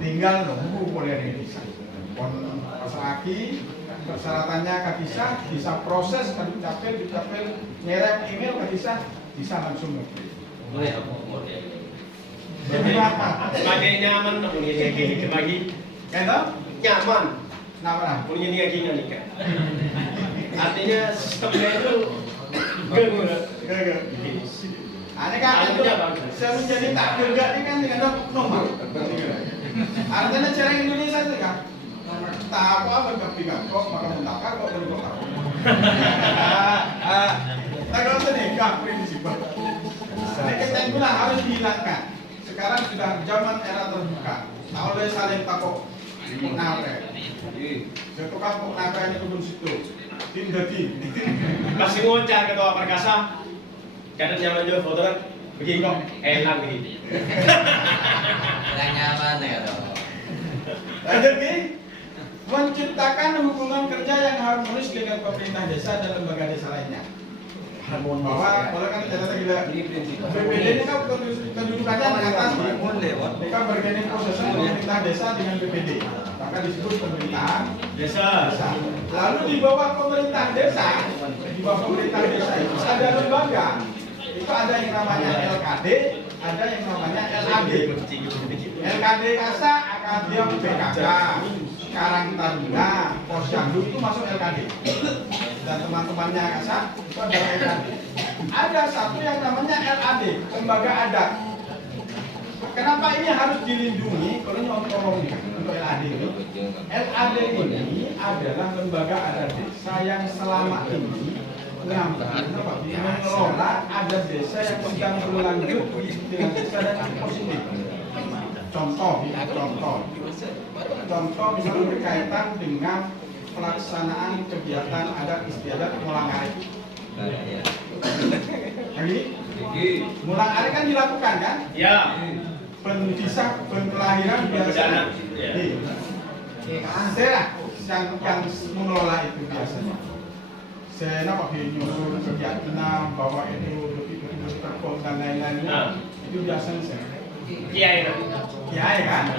tinggal nunggu boleh Indonesia. Pon pas lagi persyaratannya kan bisa proses kan Dukcapil ngirim email kan bisa langsung ngeprint. Sebagai nyaman punya bagi nyaman punya nikah nikah. Artinya sistemnya itu gak. Ini kan saya menjadi tak gegak ini kan dengan nomor. Artinya cara Indonesia itu kan tak apa berkepikan kok maka mentakar kok berkota. Tak kalau senegak prinsip. Sedikit itulah harus dihilangkan. Sekarang sudah zaman era terbuka. Tak oleh saling takut. Nape? Jatuh kampung nape ini kebun situ. Tim dadi. Masih ngocah ketua perkasa. Kadang nyaman juga foto kan. Begini kok enak begini. Nyaman ya dong. Jadi menciptakan hubungan kerja yang harmonis dengan pemerintah desa dan lembaga desa lainnya. Bahwa oleh kan catatan gila BPD ini kan kedudukannya di atas mereka bergabung proses pemerintah desa dengan BPD maka disebut pemerintahan Desa. Lalu di bawah pemerintah desa itu ada lembaga, itu ada yang namanya LKD, ada yang namanya LAD. LKD Kasa, Akadium BKK. Karang Taruna, Posyandu itu masuk LKD. Dan teman-temannya Kasa itu adalah LKD. Ada satu yang namanya LAD, lembaga adat. Kenapa ini harus dilindungi? Kalau tolong nih untuk LAD ini. LAD ini adalah lembaga adat desa yang selama ini mengelola adat desa yang sedang berlanjut dengan desa dan positif. Contoh misalnya berkaitan dengan pelaksanaan kegiatan adat istiadat mulang ari. Lagi, mulang ari kan dilakukan kan? Ya. Penpisah kelahiran biasa. Ya. Saya yang mengelola itu biasanya. Saya pakai nyusun kegiatan bawa itu begitu terpon dan lain-lainnya. Itu biasanya saya. Kiai nah. Kiai kan?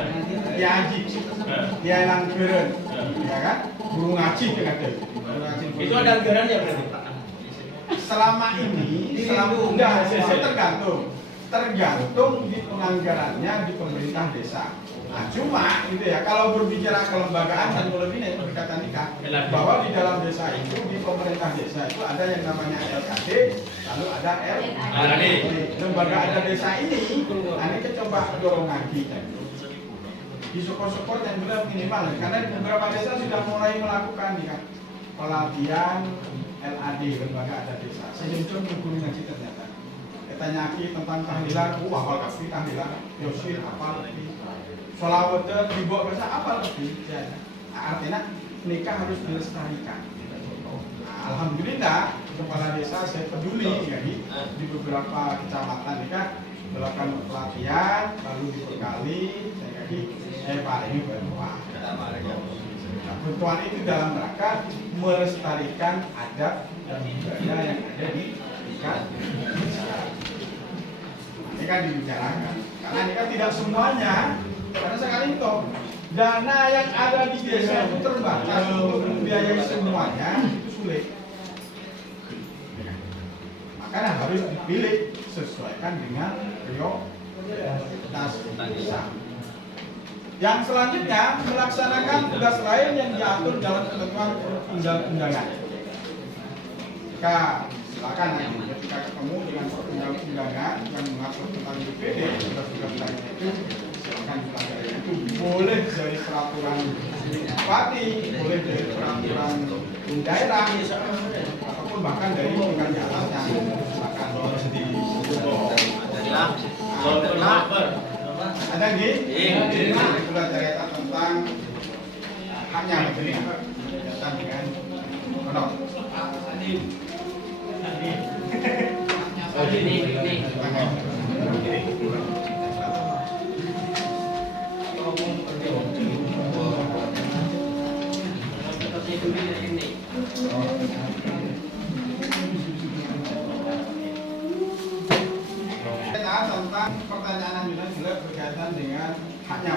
Kiai Haji. Kiai Langkeren. Ya kan? Guru ngaji dengan dia. Itu ada anggarannya berarti. Selama ini, tergantung di penganggarannya di pemerintah desa. Nah, cuma gitu ya, kalau berbicara kelembagaan dan lebihnya berkaitan nikah, bahwa di dalam desa itu, di pemerintah desa itu ada yang namanya LKD, lalu ada LAD. Lembaga adat desa ini coba dorong lagi. Di support yang benar minimal, karena di beberapa desa sudah mulai melakukan ya, pelatihan LAD, lembaga adat desa. Saya jujur guru ngaji ternyata. Tanya tentang tahlilan, hafal kasih tahlilan, yosil hafal lebih, sholawat dibawa bersama hafal lebih. Ya. Artinya nikah harus dilestarikan. Alhamdulillah kepala desa saya peduli ya, di beberapa kecamatan nikah melakukan pelatihan, lalu dibekali, saya Pak ini bantuan. Bantuan itu dalam rangka melestarikan adat dan budaya yang ada di nikah. Ini kan dibicarakan, karena ini kan tidak semuanya, karena sekali itu dana yang ada di desa itu terbatas untuk membiayai semuanya, itu sulit. Makanya harus dipilih sesuaikan dengan prioritas desa. Yang selanjutnya melaksanakan tugas lain yang diatur dalam ketentuan undang-undangan. Silakan nanti ketika ketemu dengan perundang-undangan yang mengatur tentang DPD, tugas-tugas lain itu silakan dipelajari. Itu boleh dari peraturan bupati, boleh dari peraturan daerah, ataupun bahkan dari undang di atasnya. Silakan ada di itulah cerita tentang haknya berkaitan dengan pondok. Tentang pertanyaan yang juga berkaitan dengan haknya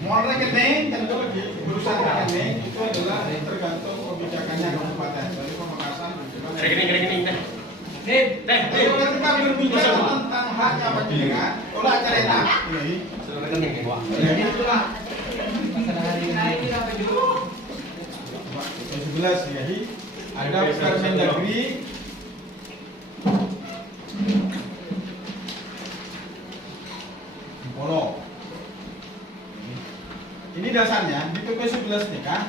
Mau rekening tentu urusan rekening itu adalah tergantung kebijakannya kabupaten. Dari Pemekasan Rekening. Ketika berbicara tentang haknya panjenengan, olah cerita. Ini itulah. Yang 11 ya, ada Permendagri Polo. Ini dasarnya di PP 11 nih kan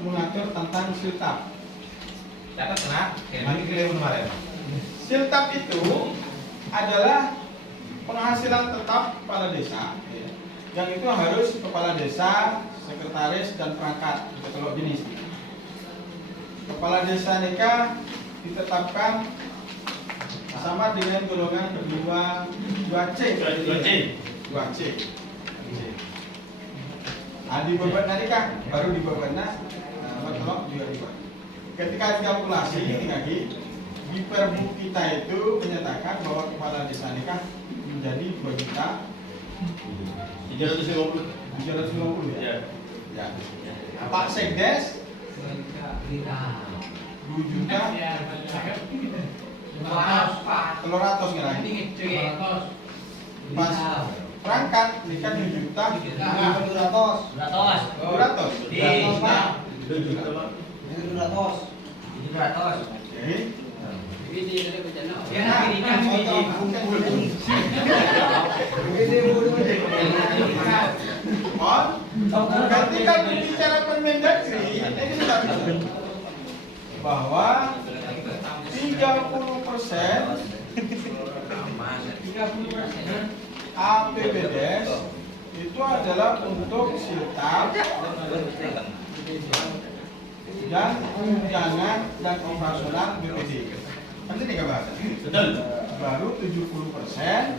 mengatur tentang siltap. Catat kena, ini keliru kemarin. Siltap itu adalah penghasilan tetap kepala desa, yang itu harus kepala desa, sekretaris dan perangkat kalau jenis. Kepala desa nikah ditetapkan sama dengan golongan kedua 2C. Di beban nikah baru di bebannya tolong juga dibuat. Ketika dikalkulasi ini lagi di perbu kita itu menyatakan bahwa kepala desa nikah menjadi 2 juta 750 ya. Ya. Pak Sekdes 2 juta 300 nggak? Pas perangkat nikah 2 juta 200. 200. Ketika bicara Permendagri, ini sudah bahwa 30% APBDes itu adalah untuk siltap dan tunjangan dan operasional BPD. Nanti nih bahasa. Betul. Baru 70%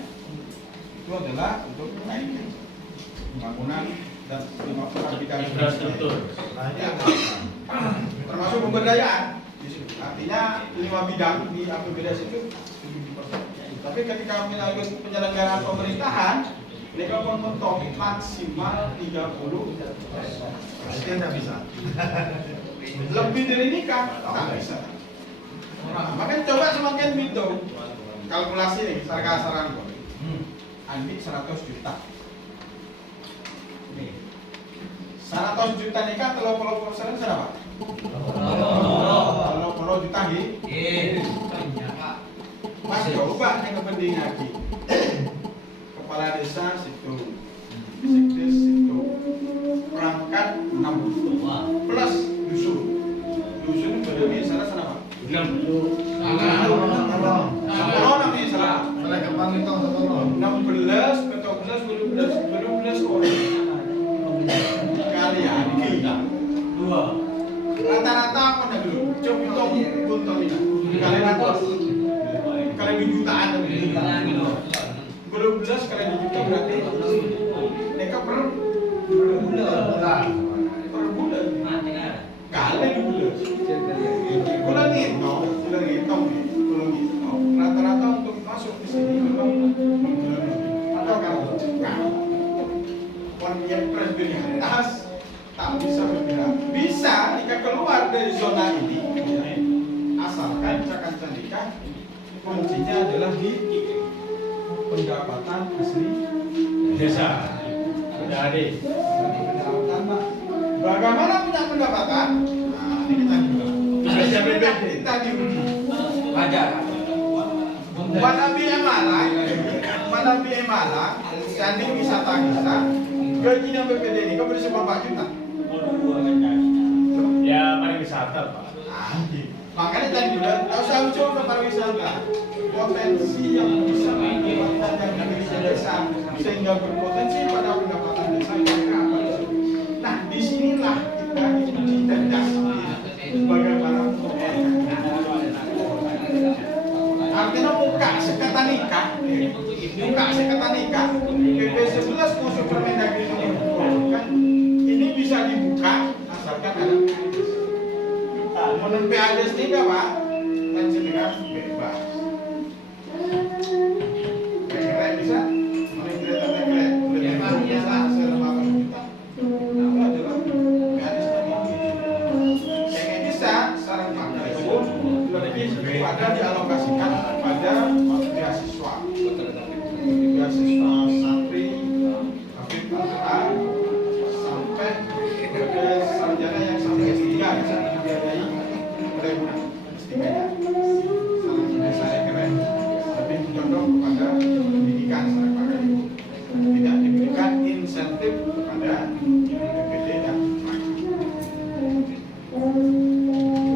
itu adalah untuk pembangunan dan Infrastruktur. termasuk pemberdayaan. Artinya 5 bidang di APBDes itu 70%. Tapi ketika menyangkut penyelenggaraan pemerintahan, mereka mentok maksimal 30%. Pasti tidak bisa. Lebih dari nikah, tak bisa. Makanya coba semakin gitu. Kalkulasi nih, saran kok. Andi 100 juta. Nih. 100 juta nikah, 30% berapa? 30 juta Mas coba yang kepenting lagi. Kepala desa situ, sekdes situ, perangkat 60 plus dusun. Dusun berdiri salah apa? 60. Sepuluh namanya salah. 16, 14, 12 orang. Kalian gila. Rata-rata apa dah dulu? Coba hitung buntung ini. Kalian ratus. Kalian 2 jutaan. 12 kali 2 juta berarti mereka per bulan. Kali 12. Kurang hitung. Rata-rata untuk masuk di sini belum atau kalau yang pres di atas tak bisa bergerak. Bisa jika keluar dari zona ini, asalkan kancah nikah kuncinya adalah di pendapatan asli Desa. Sudah ada. Bagaimana punya pendapatan? Nah, ini kita juga. Kita diuji. Wajar. Manabi Emalang, standing wisata kita, gajinya BPD ini kau beri 4 juta. Ya pariwisata, Pak. Makanya tadi bilang, tak usah ucap ke pariwisata. Potensi yang bisa memanfaatkan Indonesia desa sehingga berpotensi pada pendapatan desa yang apa? Nah, disinilah kita diuji dan bagaimana artinya muka sekata nikah, PP 11 masuk Permendagri kan ini bisa dibuka asalkan ada menurut PADES 3 Pak, pensiun nikah bebas. Kira-kira bisa? Mana kira-kira bisa selama juta. Itu adalah PADES 3. Yang bisa saran Pak itu lebih pada dialokasikan pada beasiswa santri, Hafid Al-Quran sampai kepada sarjana yang sampai S3 bisa dibiayai oleh S3-nya. Saya keren, lebih condong kepada pendidikan secara tidak diberikan insentif kepada BPD dan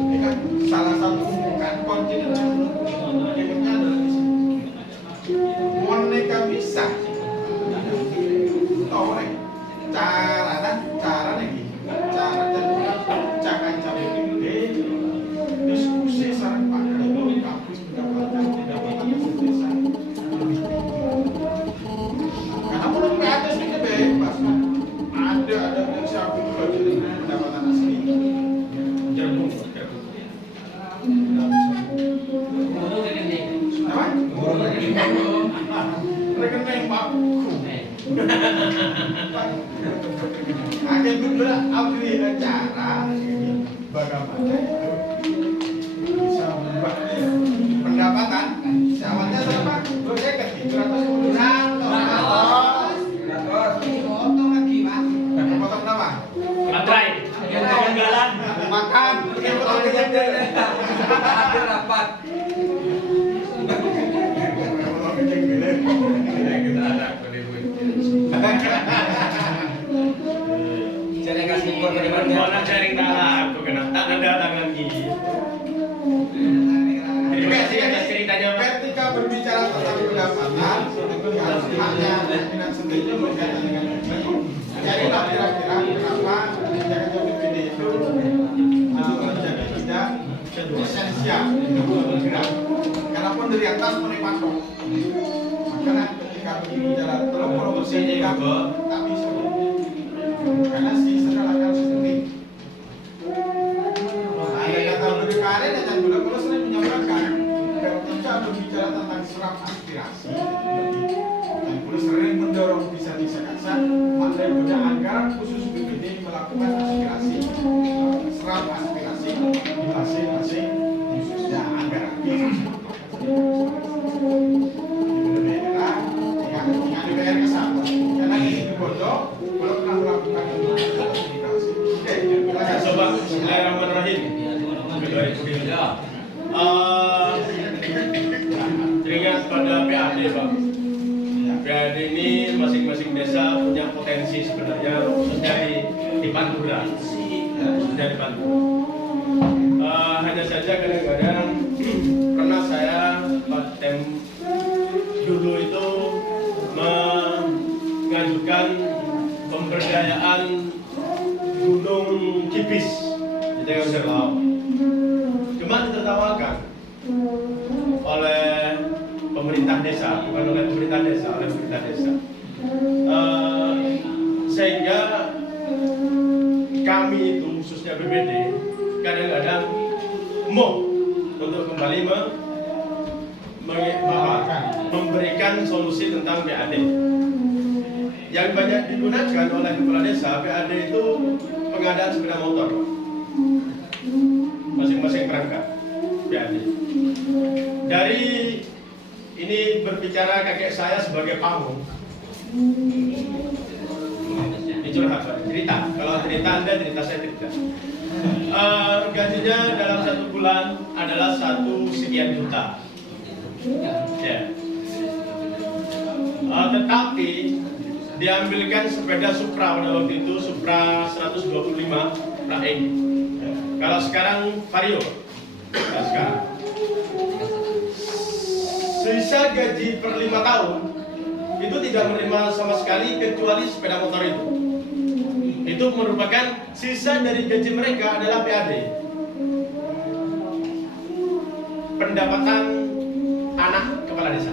ini kan salah satu bukan kunci berikutnya adalah di sini. Moneka bisa tahu nih cara nih cara jangan sampai gede diskusi sarang pakar itu kampus pendapatan desa lebih tinggi karena menurut ada sedikit bebas ada siapa juga dengan pendapatan asli Jagung. rekening baku. Ada juga abdi acara bagaimana itu bisa membuat pendapatan. Awalnya berapa? 250, 100, Jadi kasih impor ke depannya. Mana jaring tanah aku kena tak ada tangan gigi. Terima kasih atas ceritanya Pak. Ketika berbicara tentang pendapatan, itu harus haknya pimpinan sendiri berkaitan dengan itu. Jadi kira-kira kenapa kebijakan BPD itu menjadi tidak esensial untuk bergerak. Karena pun dari atas menikmati. Makanya ketika berbicara terlalu bersih tak bisa. Karena si adalah sistemik. Ada kata berdekatan dan gula-gula sering menyampaikan ketika berbicara tentang serap aspirasi dan gula sering mendorong bisa kasar maka punya anggaran khusus BPD melakukan aspirasi serap aspirasi di masing-masing khususnya anggaran dengan DPR kesana karena ini bodoh kalau pernah melakukan aspirasi. Oke, Coba Bismillahirrahmanirrahim. Teringat pada PAD Pak. PAD ini masing-masing desa punya potensi sebenarnya khususnya di Pantura. Khususnya di Pantura. Hanya saja kadang-kadang pernah saya dulu itu mengajukan pemberdayaan Gunung Kipis di Tengah Serlau. Cuma ditertawakan oleh pemerintah desa, bukan oleh pemerintah desa, oleh pemerintah desa. Sehingga kami itu khususnya BPD kadang-kadang mau untuk kembali memberikan solusi tentang PAD. Yang banyak digunakan oleh kepala desa PAD itu pengadaan sepeda motor, masing-masing perangkat PAD. Dari ini berbicara kakek saya sebagai pamong. Ini curhat, cerita. Kalau cerita Anda, cerita saya cerita. Gajinya dalam 1 bulan adalah 1 sekian juta. Ya. Tetapi diambilkan sepeda Supra pada waktu itu, Supra 125 Raeng. Kalau sekarang Vario. Nah, sekarang sisa gaji per 5 tahun itu tidak menerima sama sekali kecuali sepeda motor itu. Itu merupakan sisa dari gaji mereka adalah PAD. Pendapatan anak kepala desa.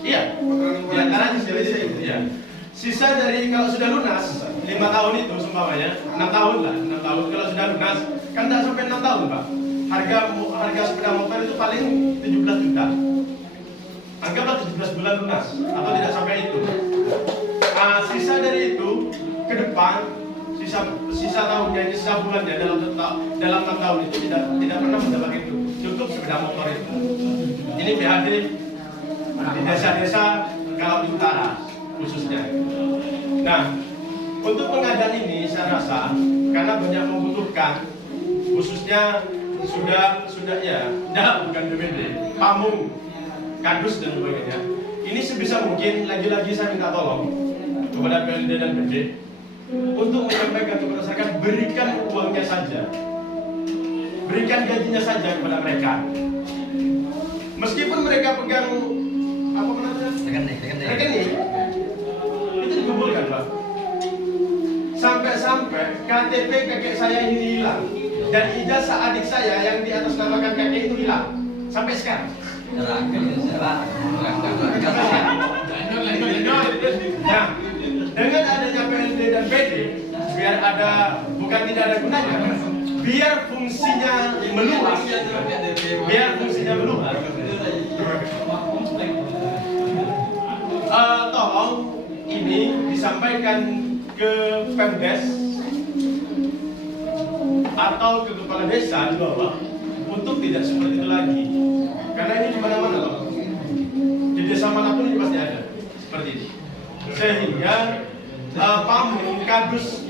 Iya, di antara iya. Sisa dari kalau sudah lunas 5 tahun itu seumpamanya 6 tahun lah, 6 tahun kalau sudah lunas kan tidak sampai 6 tahun Pak. Harga sepeda motor itu paling 17 juta. Anggaplah 17 bulan lunas atau tidak sampai itu. Sisa dari itu ke depan sisa tahunnya, sisa bulannya dalam 6 tahun itu tidak pernah mendapat itu. Cukup sepeda motor itu. Ini PAD di desa-desa Kalawain Utara khususnya. Nah, untuk pengadaan ini saya rasa karena banyak membutuhkan, khususnya sudah ya, bukan BPD, Pamung, Kadus dan sebagainya. Ini sebisa mungkin lagi-lagi saya minta tolong kepada PLD dan BD untuk menyampaikan kepada masyarakat, berikan uangnya saja, berikan gajinya saja kepada mereka. Meskipun mereka pegang apa namanya? Rekening. Itu dikumpulkan, Pak. Sampai KTP kakek saya ini hilang dan ijazah adik saya yang di atas namakan kakek itu hilang sampai sekarang. Nah, dengan adanya PLD dan PD, biar ada, bukan tidak ada gunanya, biar fungsinya meluas, tolong ini disampaikan ke Pemdes atau ke kepala desa di bawah untuk tidak seperti itu lagi, karena ini di mana-mana loh, di desa manapun ini pasti ada seperti itu. Sehingga Pamung, Kadus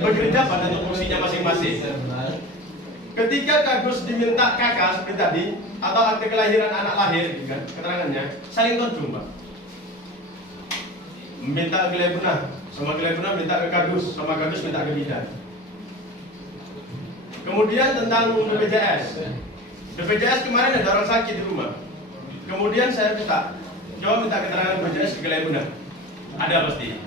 bekerja pada fungsinya masing-masing. Ketika Kadus diminta kakak seperti tadi atau akte kelahiran anak lahir, kan, keterangannya saling terjun, Pak. Minta ke Lebuna, sama ke Lebuna minta ke Kadus, sama Kadus minta ke bidan. Kemudian tentang BPJS. BPJS kemarin ada orang sakit di rumah. Kemudian saya coba minta keterangan BPJS ke Lebuna. Ada pasti.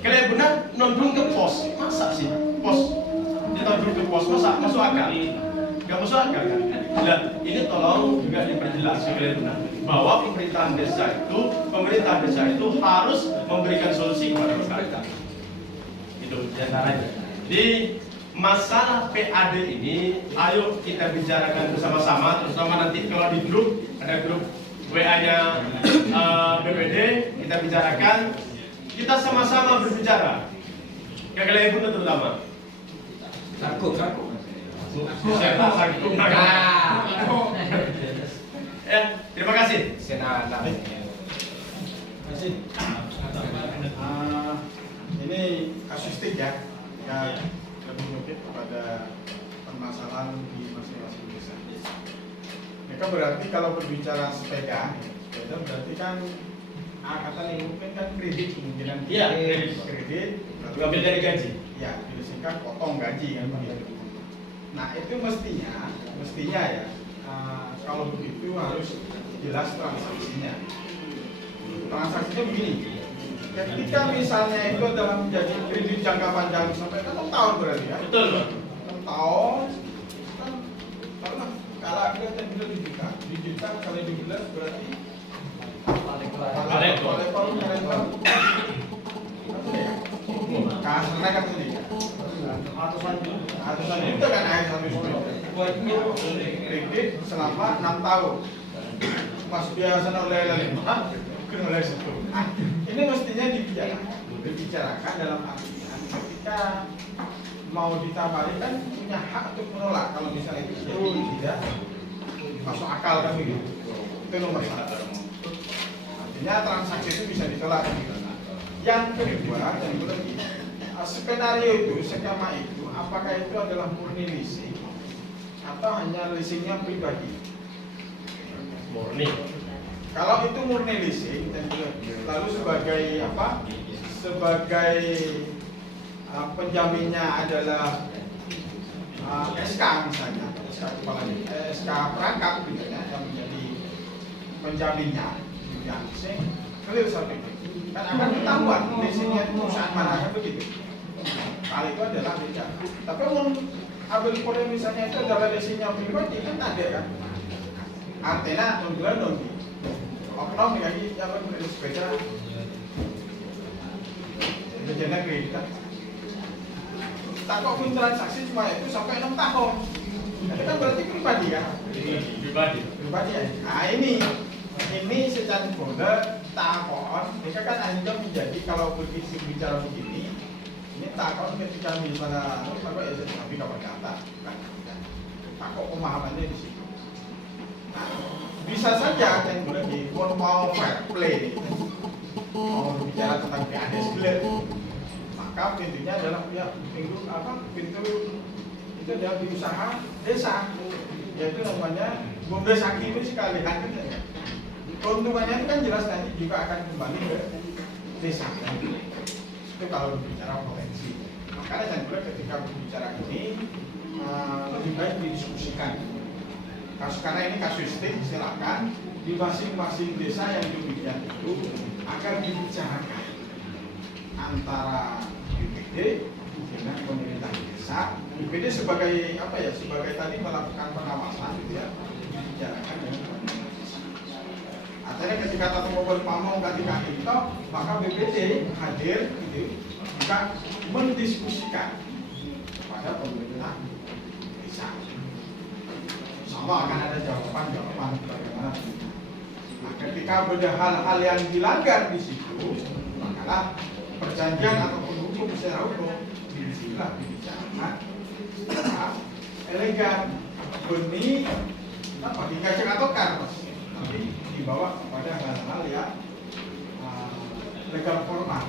Ke Lebuna nondung ke pos, masa sih pos? Ditondong ke pos, masa masuk akal? Gak masuk akal kan? Nah, ini tolong juga diperjelas ke Lebuna bahwa pemerintah desa itu harus memberikan solusi kepada masyarakat. Itu diantaranya. Di masalah PAD ini, ayo kita bicarakan bersama-sama, terutama nanti kalau di grup, ada grup WA-nya BPD, kita bicarakan, kita sama-sama berbicara. Kekalian pun terutama. Sanggup. Sanggup. Ya, terima kasih. Ini kasuistik ya, lebih mungkin kepada permasalahan di masing-masing desa. Mereka berarti kalau berbicara sepeda berarti kan kata yang mungkin kan kredit kemungkinan Iya, kredit ambil dari gaji. Ya, disingkat potong gaji kan begitu. Nah itu mestinya ya kalau begitu harus jelas transaksinya. Transaksinya begini. Ketika misalnya itu adalah menjadi kredit jangka panjang sampai 6 tahun berarti ya. Betul, Pak. 6 tahun kan karena kalau kita bilang digital kali 12 berarti kasarnya kan ini ratusan juta kan air kredit selama 6 tahun mas biasa oleh 5 mungkin oleh 1. Ini mestinya dibicarakan dalam artian ketika mau ditambah kan punya hak untuk menolak kalau misalnya itu tidak masuk akal kan begitu. Itu nomor 1. Artinya transaksi itu bisa ditolak. Yang kedua, skenario itu, skema itu, apakah itu adalah murni leasing atau hanya leasingnya pribadi? Murni. Kalau itu murni leasing, lalu sebagai apa? Sebagai penjaminnya adalah SK misalnya, SK kepala, SK perangkap misalnya yang menjadi penjaminnya, yang leasing, clear sampai kan akan ketahuan leasingnya itu perusahaan mana kan begitu. Hal itu adalah beda. Tapi ambil kode misalnya itu adalah leasingnya pribadi kan ada kan? Artinya nungguan oknum lagi yang beli sepeda sepedanya kredit tak kok pun transaksi cuma itu sampai 6 tahun itu kan berarti pribadi kan? Pribadi ya? Nah ini secara kode takon mereka kan akhirnya menjadi kalau begitu bicara begini ini takon ketika misalnya apa ya tapi kapan kata kan takut pemahamannya di situ. Nah, bisa saja yang berarti mau fair play mau bicara tentang PAD sebelah maka pintunya adalah pintu itu adalah di usaha desa yaitu namanya Bumdes Hakimi sekali keuntungannya itu kan jelas nanti juga akan kembali ke desa itu kalau berbicara potensi makanya saya bilang ketika berbicara ini lebih baik didiskusikan karena ini kasuistik silakan di masing-masing desa yang demikian itu akan dibicarakan antara BPD dengan pemerintah desa. BPD sebagai apa ya sebagai tadi melakukan pengawasan gitu ya dibicarakan dengan pemerintah desa. Artinya ketika Tata Mobil Pamong ketika itu maka BPD hadir gitu juga mendiskusikan kepada pemerintah desa. Sama akan ada jawaban bagaimana. Nah, ketika ada hal-hal yang dilanggar di situ, maka perjanjian ataupun hukum secara hukum disinilah dibicarakan secara elegan, benih, dikasih atokar, tapi dibawa kepada hal-hal yang legal formal.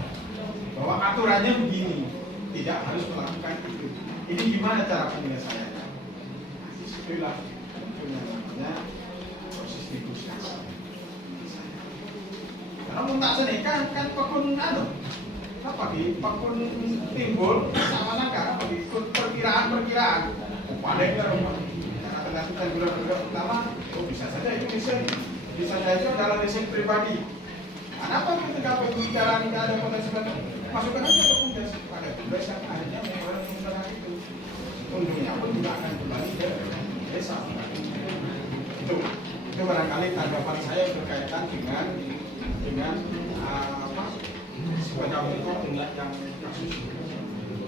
Bahwa aturannya begini, tidak harus melakukan itu. Ini gimana cara penyelesaiannya? Itulah yang namanya proses negosiasi. Karena mau tak seni kan pakun apa di pakun timbul sama naga apa di perkiraan paling karena bulan pertama bisa saja itu bisa saja dalam desain pribadi. Kenapa ketika pembicaraan tidak ada potensi masukkan aja ke Bumdes pada Bumdes yang akhirnya mengeluarkan pembicaraan itu untungnya pun juga akan kembali ke desa. Itu barangkali tanggapan saya berkaitan dengan apa sebanyak itu yang kasus.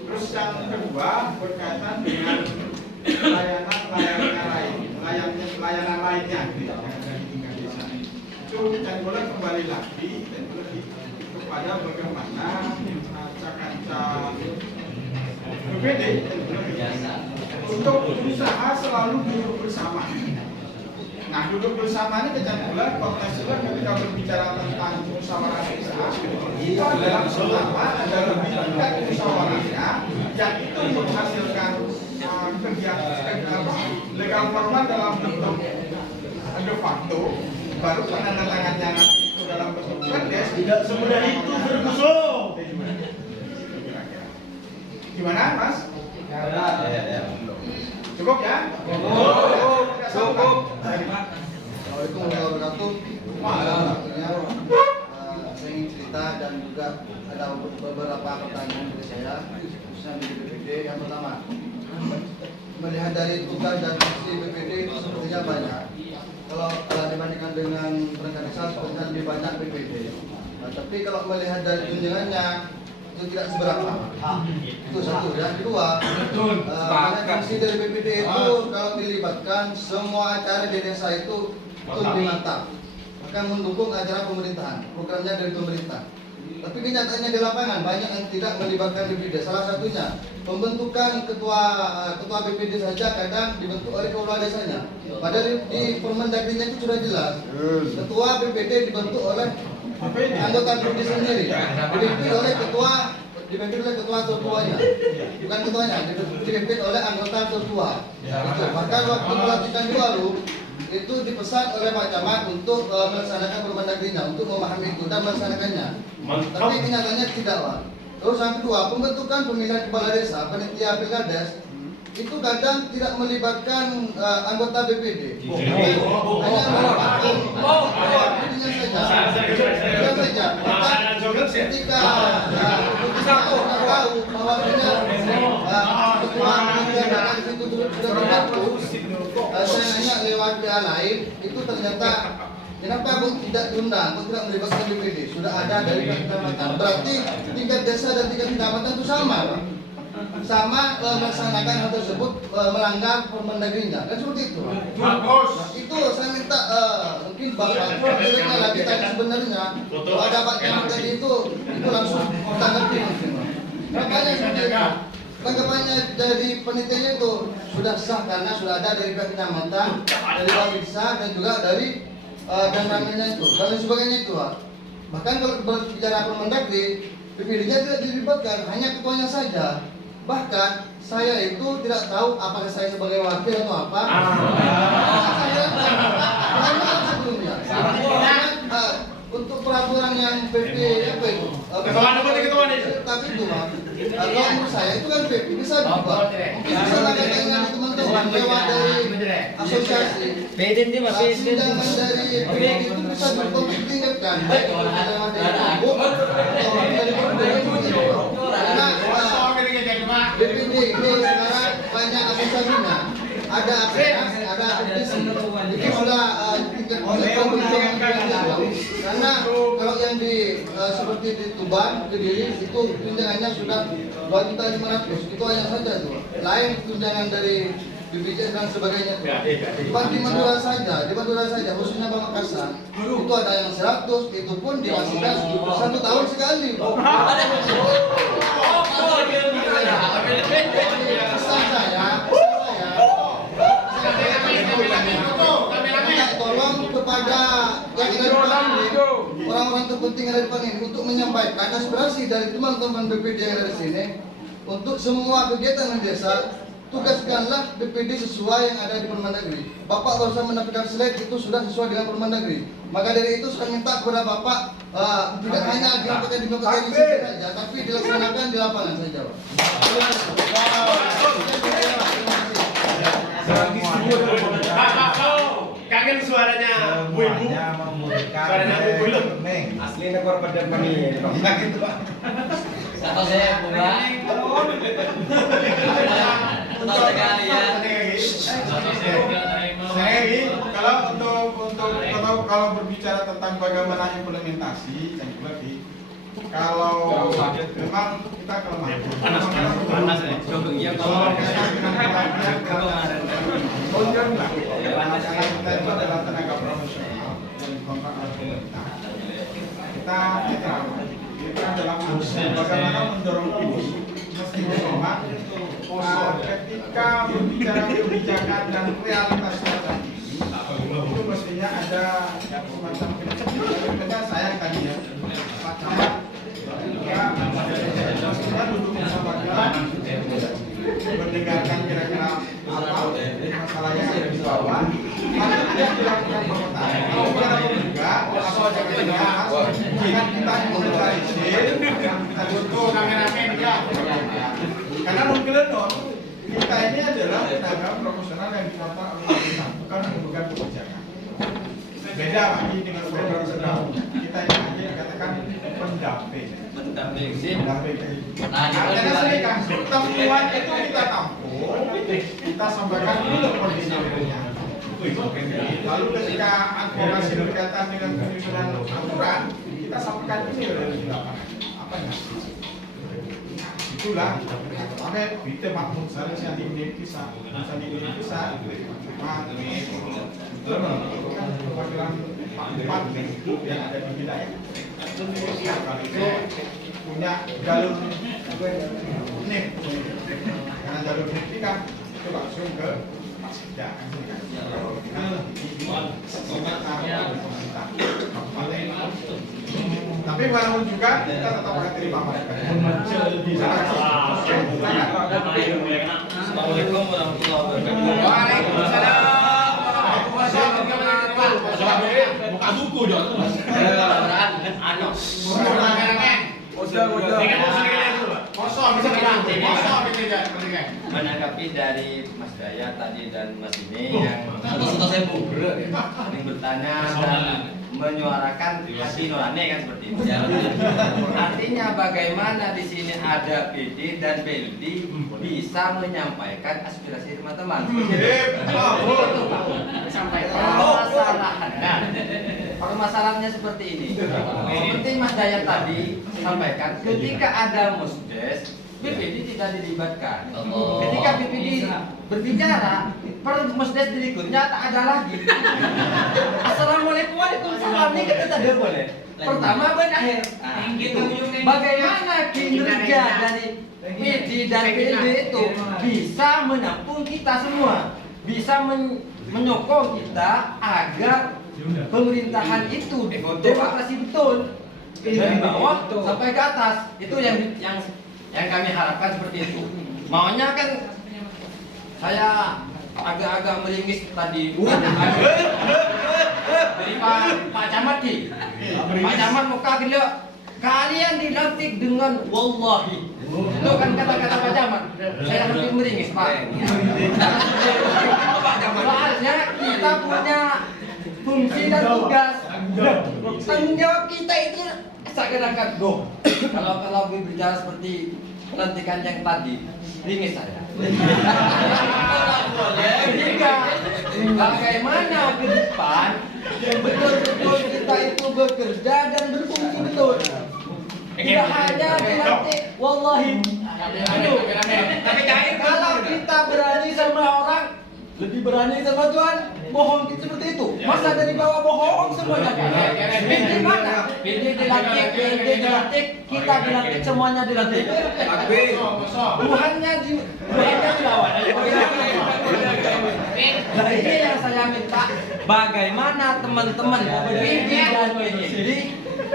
Terus yang kedua berkaitan dengan layanan lainnya yang ada di tingkat desa. Itu dan boleh kembali lagi kepada bagaimana kaca-kaca BPD untuk berusaha selalu duduk bersama. Nah, duduk bersama ini kecandulan konteksnya ketika berbicara tentang musyawarah desa itu adalah pertama ada lebih tingkat musyawarahnya yang itu menghasilkan kegiatan legal formal dalam bentuk de facto baru penandatangannya itu dalam bentuk perdes. Tidak semudah itu bermusuh. Gimana, Mas? Cukup ya? Cukup. Assalamualaikum warahmatullahi wabarakatuh. Saya ingin cerita dan juga ada beberapa pertanyaan dari saya khususnya di BPD. Yang pertama, melihat dari tugas dan fungsi BPD itu sepertinya banyak. Kalau dibandingkan dengan perangkat desa sepertinya lebih banyak BPD. Tapi kalau melihat dari tunjangannya itu tidak seberapa. Itu satu. Yang kedua, fungsi dari BPD itu kalau dilibatkan semua acara di desa itu lebih mantap. Akan mendukung acara pemerintahan, programnya dari pemerintah. Tapi kenyataannya di lapangan banyak yang tidak melibatkan BPD. Salah satunya pembentukan ketua BPD saja kadang dibentuk oleh kepala desanya. Padahal di Permendagrinya itu sudah jelas. Ketua BPD dibentuk oleh anggota BPD sendiri. Dipimpin oleh ketua tertuanya. Bukan ketuanya, dipimpin oleh anggota tertua. Itu. Bahkan waktu pelantikan di Waru itu dipesan oleh Pak Camat untuk melaksanakan Permendagrinya, untuk memahami itu dan melaksanakannya. Tapi kenyataannya tidak, Pak. Terus yang kedua, pembentukan pemilihan kepala desa, panitia pilkades itu kadang tidak melibatkan anggota BPD. Hanya melibatkan saja. Ketika tahu bahwa ketua pimpinan itu sudah berlaku, saya nanya lewat pihak lain, itu ternyata kenapa tidak diundang, tidak melibatkan BPD? Sudah ada dari kecamatan. Berarti tingkat desa dan tingkat kecamatan itu sama, Pak. Sama melaksanakan hal tersebut melanggar Permendagrinya, kan seperti itu. Nah, itu saya minta mungkin Bapak direknya lagi tadi sebenarnya kalau ada Pak Camat tadi itu langsung tanggapi mungkin. Makanya seperti itu. Tanggapannya dari penelitiannya itu sudah sah karena sudah ada dari pihak kecamatan, dari Babinsa dan juga dari dan namanya itu dan lain sebagainya itu, Pak. Bahkan kalau berbicara Permendagri, BPD-nya tidak dilibatkan, hanya ketuanya saja. Bahkan saya itu tidak tahu apakah saya sebagai wakil atau apa. Saya sebelumnya. Untuk peraturan yang PP apa itu? Tapi itu, Pak. Kalau menurut saya itu kan PP bisa diubah. Mungkin bisa tanya teman-teman lewat dari asosiasi. Tunjangan dari PP itu bisa dipertingkatkan. Baik lewat dari ibu atau dari karena BPD ini sekarang banyak asosiasinya. Ada APS, ada APDC. Itu sudah tingkat karena kalau yang di seperti di Tuban, Kediri itu tunjangannya sudah 2.500.000. Itu hanya saja tuh. Lain tunjangan dari BPJS dan sebagainya tuh. Di Madura saja, khususnya Pamekasan. Itu ada yang 100, itu pun diwasikan 1 tahun sekali. Tolong kepada yang ada di orang-orang terpenting yang ada di depan ini untuk menyampaikan aspirasi dari teman-teman BPD yang ada di sini untuk semua kegiatan di desa. Tugaskanlah BPD sesuai yang ada di Permendagri. Bapak barusan menampilkan slide itu sudah sesuai dengan Permendagri. Maka dari itu saya minta kepada Bapak tidak hanya dilakukan di sini saja, tapi dilaksanakan di lapangan saja. Kangen suaranya Bu Ibu. Suaranya Bu belum. Asli negor badan kami. Gitu Pak. Atau saya bunga. Tetap sekali ya. Saya ini kalau berbicara tentang bagaimana implementasi dan juga kalau memang kita kelemahan. Panas nih. Iya Kalau kita itu adalah tenaga profesional yang dikontrak oleh pemerintah. Kita dalam bagaimana mendorong ini mesti memang ketika berbicara kebijakan dan realitas semacam ini itu mestinya ada semacam kita sayang tadi ya mestinya duduk bersama kita mendengarkan kira-kira apa masalahnya yang di bawah lalu kemudian dilakukan pemetaan kalau kita juga apa jangan kita mengeluarkan kita butuh rame-rame ya karena mungkin kita ini adalah tenaga profesional yang dikontrak oleh pemerintah bukan pemegang kebijakan. Beda lagi dengan program sedang kita ini dikatakan pendamping. Nah, karena seringkan temuan itu kita tampung, kita sampaikan dulu kondisi realnya. Lalu ketika advokasi berkaitan dengan penyusunan aturan, kita sampaikan ini di lapangan. Apa yang harus itulah sampai kita makmum saya di Indonesia perwakilan Pak yang ada di wilayah itu punya jalur NIP karena jalur NIP kan itu langsung ke Masjid tapi walaupun juga kita tetap akan terima mereka. Assalamualaikum warahmatullahi wabarakatuh. Waalaikumsalam warahmatullahi wabarakatuh. Buka buku dong. Menanggapi dari Mas Daya tadi dan Mas ini yang bertanya dan menyuarakan hati nurani kan seperti itu. Artinya bagaimana di sini ada PD dan BLD bisa menyampaikan aspirasi teman-teman. Permasalahannya seperti ini. Seperti Mas Daya tadi sampaikan, ketika ada musdes, BPD tidak dilibatkan. Ketika BPD berbicara, per musdes berikutnya tak ada lagi. Assalamualaikum warahmatullahi wabarakatuh. Kita tidak boleh. Pertama berakhir. Bagaimana kinerja dari PD dan BLD itu bisa menampung kita semua, bisa menyokong kita agar pemerintahan itu demokrasi betul dari bawah sampai ke atas. Itu yang kami harapkan seperti itu. Maunya kan saya agak-agak meringis tadi dari Pak Camat ki. Pak Camat muka gila. Kalian dilantik dengan wallahi. Itu kan kata-kata Pak Camat. Saya hampir meringis Pak. Soalnya kita punya fungsi dan tugas. Tanggung jawab kita itu seakan-akan kalau berbicara seperti pelantikan yang tadi ringis saya. Bagaimana ke depan betul-betul kita itu bekerja dan berfungsi betul. Tidak hanya dilantik wallahi. Kalau kita berani sama orang, lebih berani sama Tuhan, bohong seperti itu. Masa dari bawah bohong semuanya kan? Pilih mana? Pilih dilantik, kita dilantik, semuanya dilantik. Tuhannya dilawan. Nah ini yang saya minta, bagaimana teman-teman PD dan BPD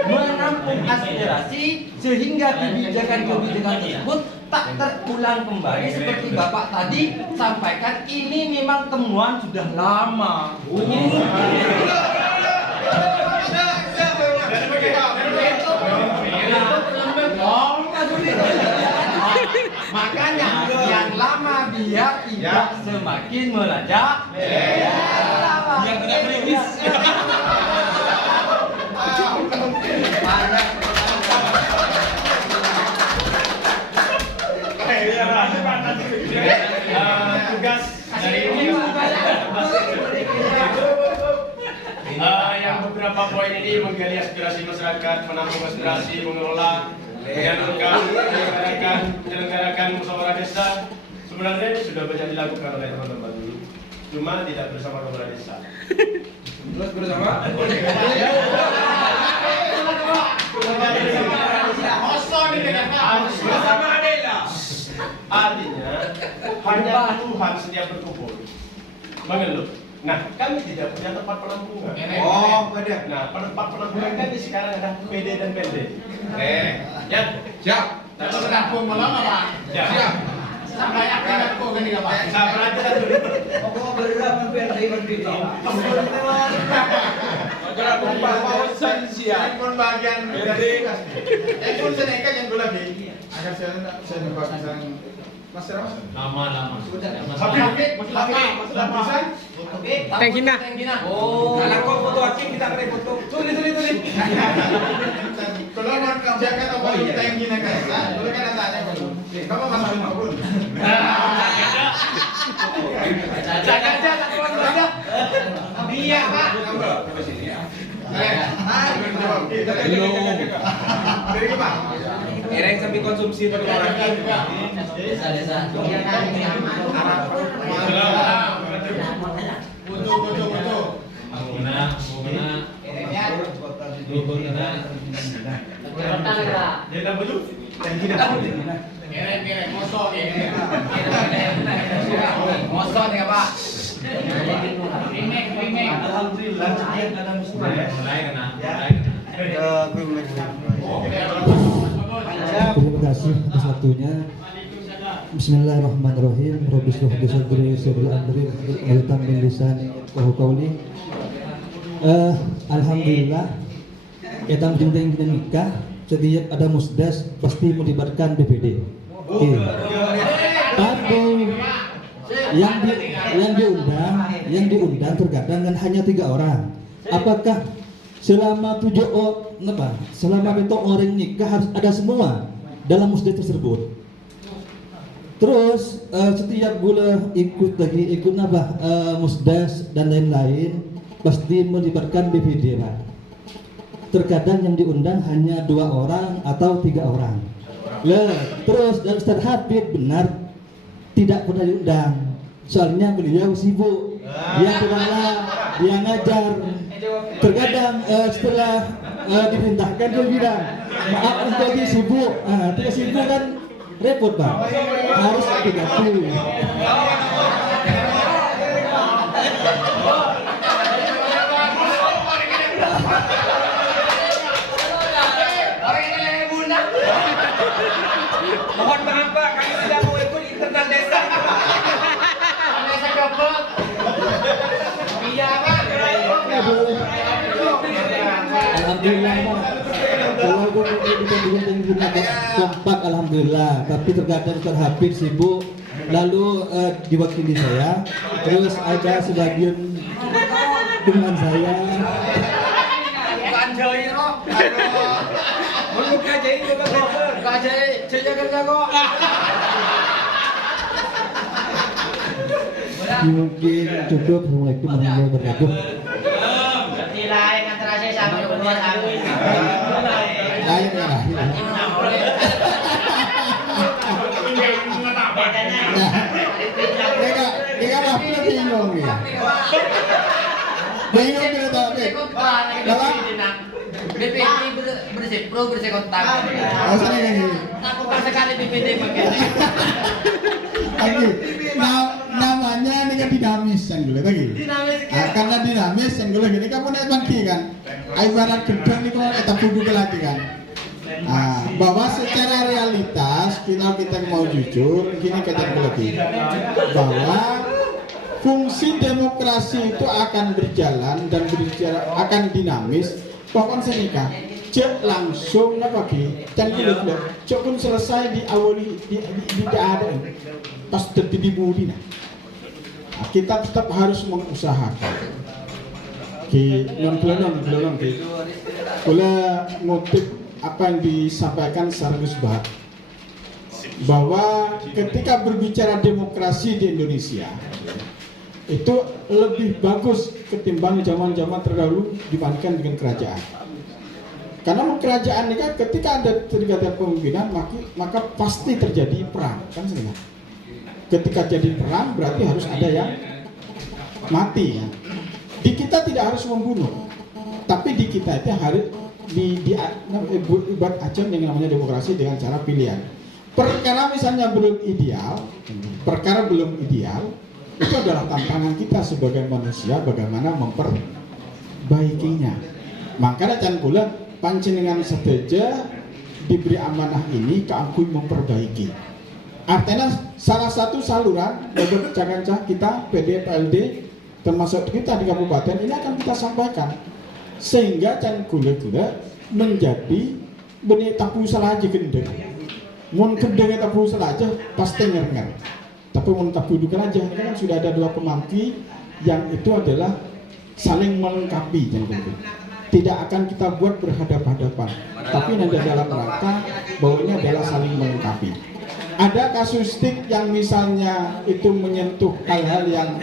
menampung aspirasi sehingga kebijakan-kebijakan tersebut tak terulang kembali seperti Bapak tadi sampaikan. Ini memang temuan sudah lama. Makanya yang lama biar tidak semakin melajak. Yang tidak meringis. Tugas dari yang beberapa poin ini menggali aspirasi masyarakat, menampung aspirasi, mengelola, menyelenggarakan musyawarah desa. Sebenarnya ini sudah banyak dilakukan oleh teman-teman dulu, cuma tidak bersama kepala desa. Terus bersama. Bersama Adela. Artinya hanya Tuhan setiap berkumpul mengeluh. Nah, kami tidak punya tempat penampungan. Oh, ada. Nah, tempat penampungan kami sekarang ada PD dan PLD. Ya, Siap. Tapi menampung malam apa? ya. Siap. Sampai akan kok gini apa? Sabar aja kan dulu. Telepon bagian telepon seneka yang dulu lagi. Agar saya coba misalnya Mas Ramas. Lama. Habib, bisa? Tengkina. Oh. Kalau kau foto acing kita kena foto. Tulis. Kalau mau jaga atau kalau kita yang gini kan? Dulu kan tanya dulu. Kamu masuk pun. Jaga aja. Iya, Pak. Dari Pak. Ereng sampai konsumsi pengeluaran. Desa. Butuh. Dia tak betul. Mosok nih, Pak. Alhamdulillah. Terima kasih atas waktunya. Bismillahirrahmanirrahim. Rabbi shrah li sadri wa yassir li amri wahlul min lisani yafqahu qawli. Alhamdulillah kita menjunjung tinggi nikah. Setiap ada musdas pasti melibatkan BPD. Oke. Tapi yang diundang terkadang kan hanya 3 orang. Apakah selama selama itu orang nikah harus ada semua dalam musdas tersebut? Terus setiap bulan ikut musdas dan lain-lain pasti melibatkan BPD, Pak. Terkadang yang diundang hanya 2 orang atau 3 orang. Terus dan Ustaz Habib benar tidak pernah diundang. Soalnya beliau sibuk. Dia ngajar. Terkadang setelah diperintahkan dia bilang, maaf untuk sibuk. Tidak sibuk kan repot, Pak. Harus diganti. Mohon maaf Pak, kami tidak mau ikut internal desa. Desa Jogok. Iya, Pak. Alhamdulillah, Pak. Kalau kompak alhamdulillah, tapi terkadang Ustaz Habib sibuk, lalu diwakili saya, terus ada sebagian teman saya. Mungkin cukup. Assalamualaikum warahmatullahi wabarakatuh. Berarti lain antara saya sama keluar aku. Lain ya. Dia kan bingung ya. Bingung dia tapi. Dalam BPD bersih kontak. Rasanya kayak gini. Takutkan sekali BPD begini. Lagi, namanya ini kan di dinamis yang dulu lagi. Karena dinamis yang dulu gini kamu naik bangki kan. Ibarat gedang ini kalau kita kudu lagi kan. Bahwa secara realitas kalau kita mau jujur gini kita lagi bahwa fungsi demokrasi itu akan berjalan dan akan dinamis. Pokoknya senika cek langsung apa ki dan gitu cek pun selesai diawali di ada pas terjadi budi kita tetap harus mengusahakan ki belum ki boleh motif apa yang disampaikan secara musbah bahwa ketika berbicara demokrasi di Indonesia itu lebih bagus ketimbang zaman-zaman terdahulu dibandingkan dengan kerajaan. Karena kerajaan ini kan ketika ada terjadi pemimpinan maka pasti terjadi perang kan sebenarnya. Ketika jadi perang berarti harus ada yang mati ya. Di kita tidak harus membunuh, tapi di kita itu harus buat acuan yang namanya demokrasi dengan cara pilihan. Perkara misalnya belum ideal, itu adalah tantangan kita sebagai manusia bagaimana memperbaikinya. Makanya can kula panjenengan sedaja diberi amanah ini keangkui memperbaiki. Artinya salah satu saluran bagi jangan kita PD PLD termasuk kita di kabupaten ini akan kita sampaikan sehingga can kula menjadi benih tapu salah aja gendeng. Mun gendeng tapu salah aja pasti nger. Tapi menetap dudukan aja, kan sudah ada dua pemangki yang itu adalah saling melengkapi, tidak akan kita buat berhadapan-hadapan, tapi nanti dalam rangka bahwa ini adalah saling melengkapi. Ada kasustik yang misalnya itu menyentuh hal-hal yang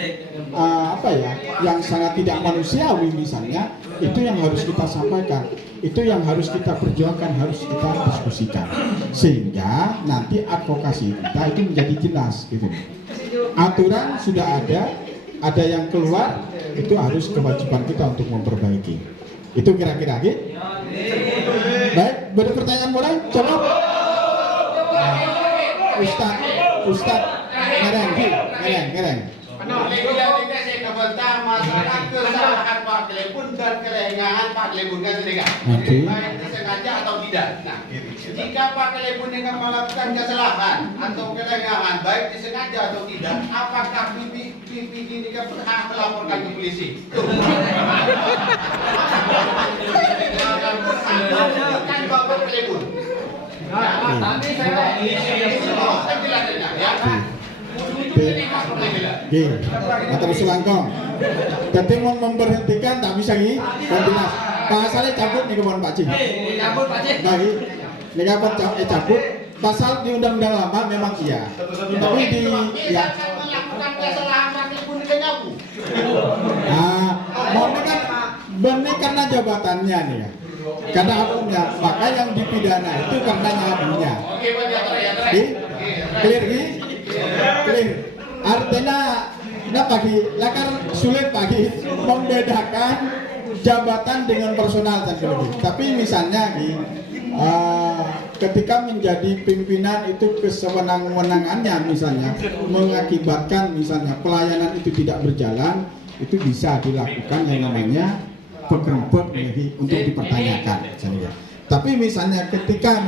yang sangat tidak manusiawi misalnya, itu yang harus kita sampaikan, itu yang harus kita perjuangkan, harus kita diskusikan, sehingga nanti advokasi kita itu menjadi jelas gitu. Aturan sudah ada yang keluar, itu harus kewajiban kita untuk memperbaiki. Itu kira-kira gitu. Baik, berpertanyaan mulai, coba. Ustad, ngereng. Masalah kesalahan Pak Klebun dan kelengahan Pak Klebun kan sedikit. Baik disengaja atau tidak. Nah, jika Pak Klebun yang melakukan kesalahan atau kelengahan baik disengaja atau tidak, apakah pipi ini berhak melaporkan ke polisi? Bukan Bapak Klebun. Tapi saya Mata Sulangkong. Jadi mau memberhentikan tak bisa ini, jelas. Pasalnya cabut nih kemauan Pak Cik. cabut Pak Cik. Lagi, ini kapan cabut? Pasal di undang-undang lama memang iya. Tapi di ya. Melakukan kesalahan Pak pun ngaku. Mau kan benih karena jabatannya nih ya. Karena akunnya, maka yang dipidana itu karena akunnya. Oke, Pak ya. Clear. Artinya, lakar sulit bagi membedakan jabatan dengan personal tadi. Tapi misalnya ketika menjadi pimpinan itu kesewenang-wenangannya misalnya mengakibatkan misalnya pelayanan itu tidak berjalan, itu bisa dilakukan yang namanya penggerbek untuk dipertanyakan misalnya. Tapi misalnya ketika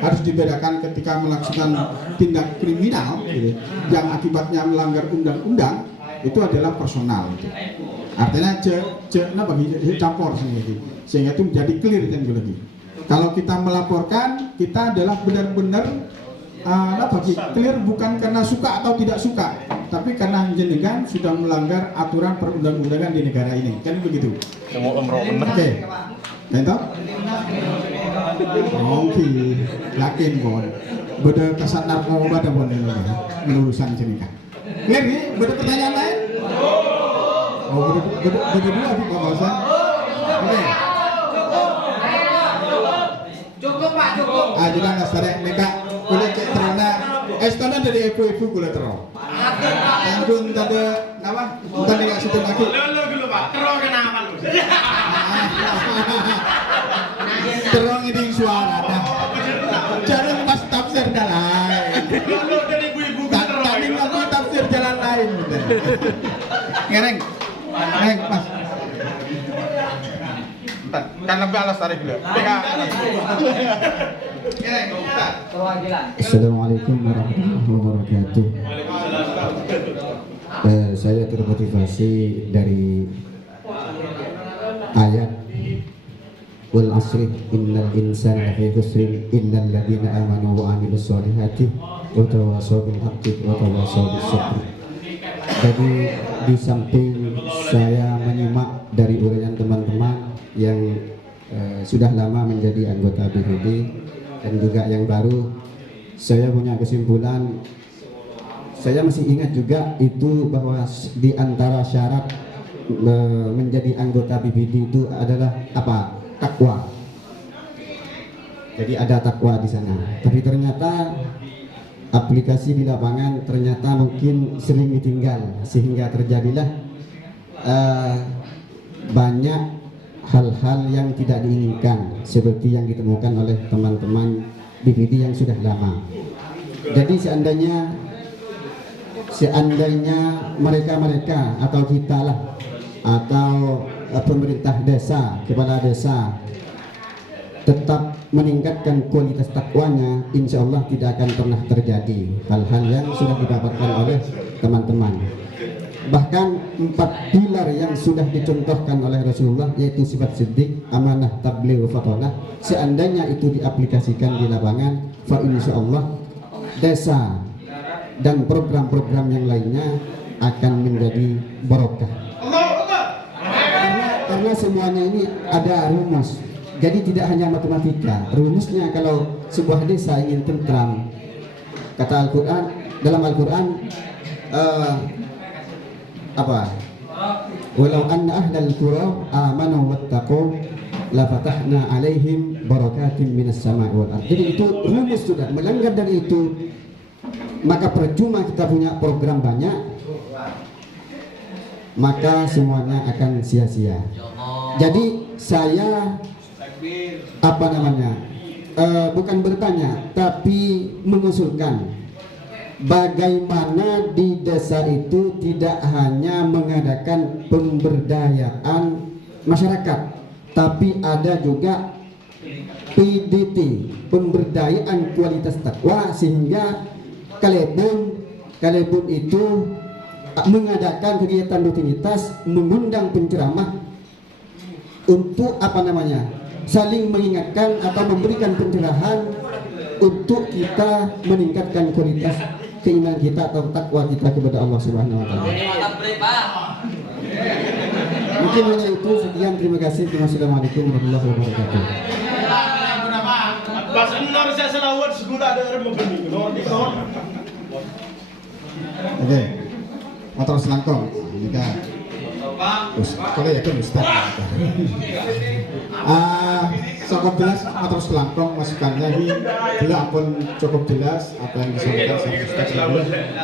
harus dibedakan ketika melakukan tindak kriminal gitu, yang akibatnya melanggar undang-undang itu adalah personal gitu. Artinya campur sehingga itu menjadi clear dan lagi. Kalau kita melaporkan, kita adalah benar-benar clear bukan karena suka atau tidak suka, tapi karena jenengan sudah melanggar aturan perundang-undangan di negara ini, kan begitu. Oke, entah? Oke, yakin bon. Beda kasat narkoba ada bon ini menurusan jenengan. Clear nih, beda pertanyaan lain? Oh, beda dua di Pak Bausan. Oke. Cukup Pak, cukup. Jangan ngasarek mereka boleh cek terana. Estana dari ibu-ibu boleh terang. Tanggung tanda nama? Tanda nggak situ lagi. Dulu Pak, terang kenapa lu? Terang ini suara. Jangan pas tafsir jalan lain. Dulu dari ibu-ibu terang. Tadi ngaku tafsir jalan lain. Ngereng. Ngereng, Mas. Bentar, kan lebih alas tarik dulu. Ngereng, bentar. Perwakilan. Assalamualaikum warahmatullahi wabarakatuh. Saya termotivasi dari ayat wal asri innal insana lafi khusrin illal ladzina amanu wa amilus solihati wa tawassaw bil haqqi wa tawassaw bis sabr. Jadi di samping saya menyimak dari uraian teman-teman yang sudah lama menjadi anggota BPD dan juga yang baru, saya punya kesimpulan. Saya masih ingat juga itu bahwa di antara syarat menjadi anggota BPD itu adalah apa? Takwa. Jadi ada takwa di sana. Tapi ternyata aplikasi di lapangan ternyata mungkin sering ditinggal sehingga terjadilah banyak hal-hal yang tidak diinginkan seperti yang ditemukan oleh teman-teman BPD yang sudah lama. Jadi seandainya mereka atau kita lah atau pemerintah desa, kepala desa tetap meningkatkan kualitas takwanya, insya Allah tidak akan pernah terjadi hal-hal yang sudah didapatkan oleh teman-teman. Bahkan 4 pilar yang sudah dicontohkan oleh Rasulullah, yaitu sifat siddiq, amanah, tabligh, fatonah, seandainya itu diaplikasikan di lapangan, fa insya Allah desa dan program-program yang lainnya akan menjadi barokah. Karena semuanya ini ada rumus. Jadi tidak hanya matematika. Rumusnya kalau sebuah desa ingin tentram, kata Al-Quran, dalam Al-Quran apa? Walau anna ahlal qura amanu wattaqu la fatahna alaihim barakatim minas sama'i wal ardh. Jadi itu rumus sudah. Melanggar dari itu maka percuma kita punya program banyak, maka semuanya akan sia-sia. Jadi saya bukan bertanya tapi mengusulkan bagaimana di desa itu tidak hanya mengadakan pemberdayaan masyarakat, tapi ada juga PDT, pemberdayaan kualitas takwa, sehingga Kalebun itu mengadakan kegiatan rutinitas, mengundang penceramah untuk saling mengingatkan atau memberikan pencerahan untuk kita meningkatkan kualitas keimanan kita atau takwa kita kepada Allah Subhanahu wa taala. Mungkin hanya itu, sekian, terima kasih. Wassalamualaikum warahmatullahi wabarakatuh. Pas enor saya selawat segula ada begini. Oke, motor selangkong. Ini kan. Kalau ya kan Ustaz. Cukup jelas motor selangkong masukannya ini bila pun cukup jelas apa yang disampaikan sama Ustaz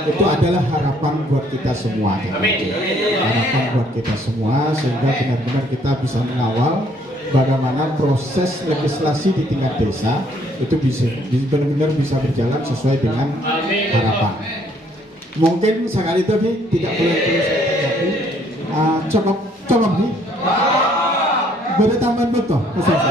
itu adalah harapan buat kita semua. Harapan buat kita semua sehingga benar-benar kita bisa mengawal bagaimana proses legislasi di tingkat desa itu benar-benar bisa berjalan sesuai dengan harapan. Mungkin sekali itu tidak boleh terus terjadi. Cukup nih. Boleh tambahan betul, Ustaz.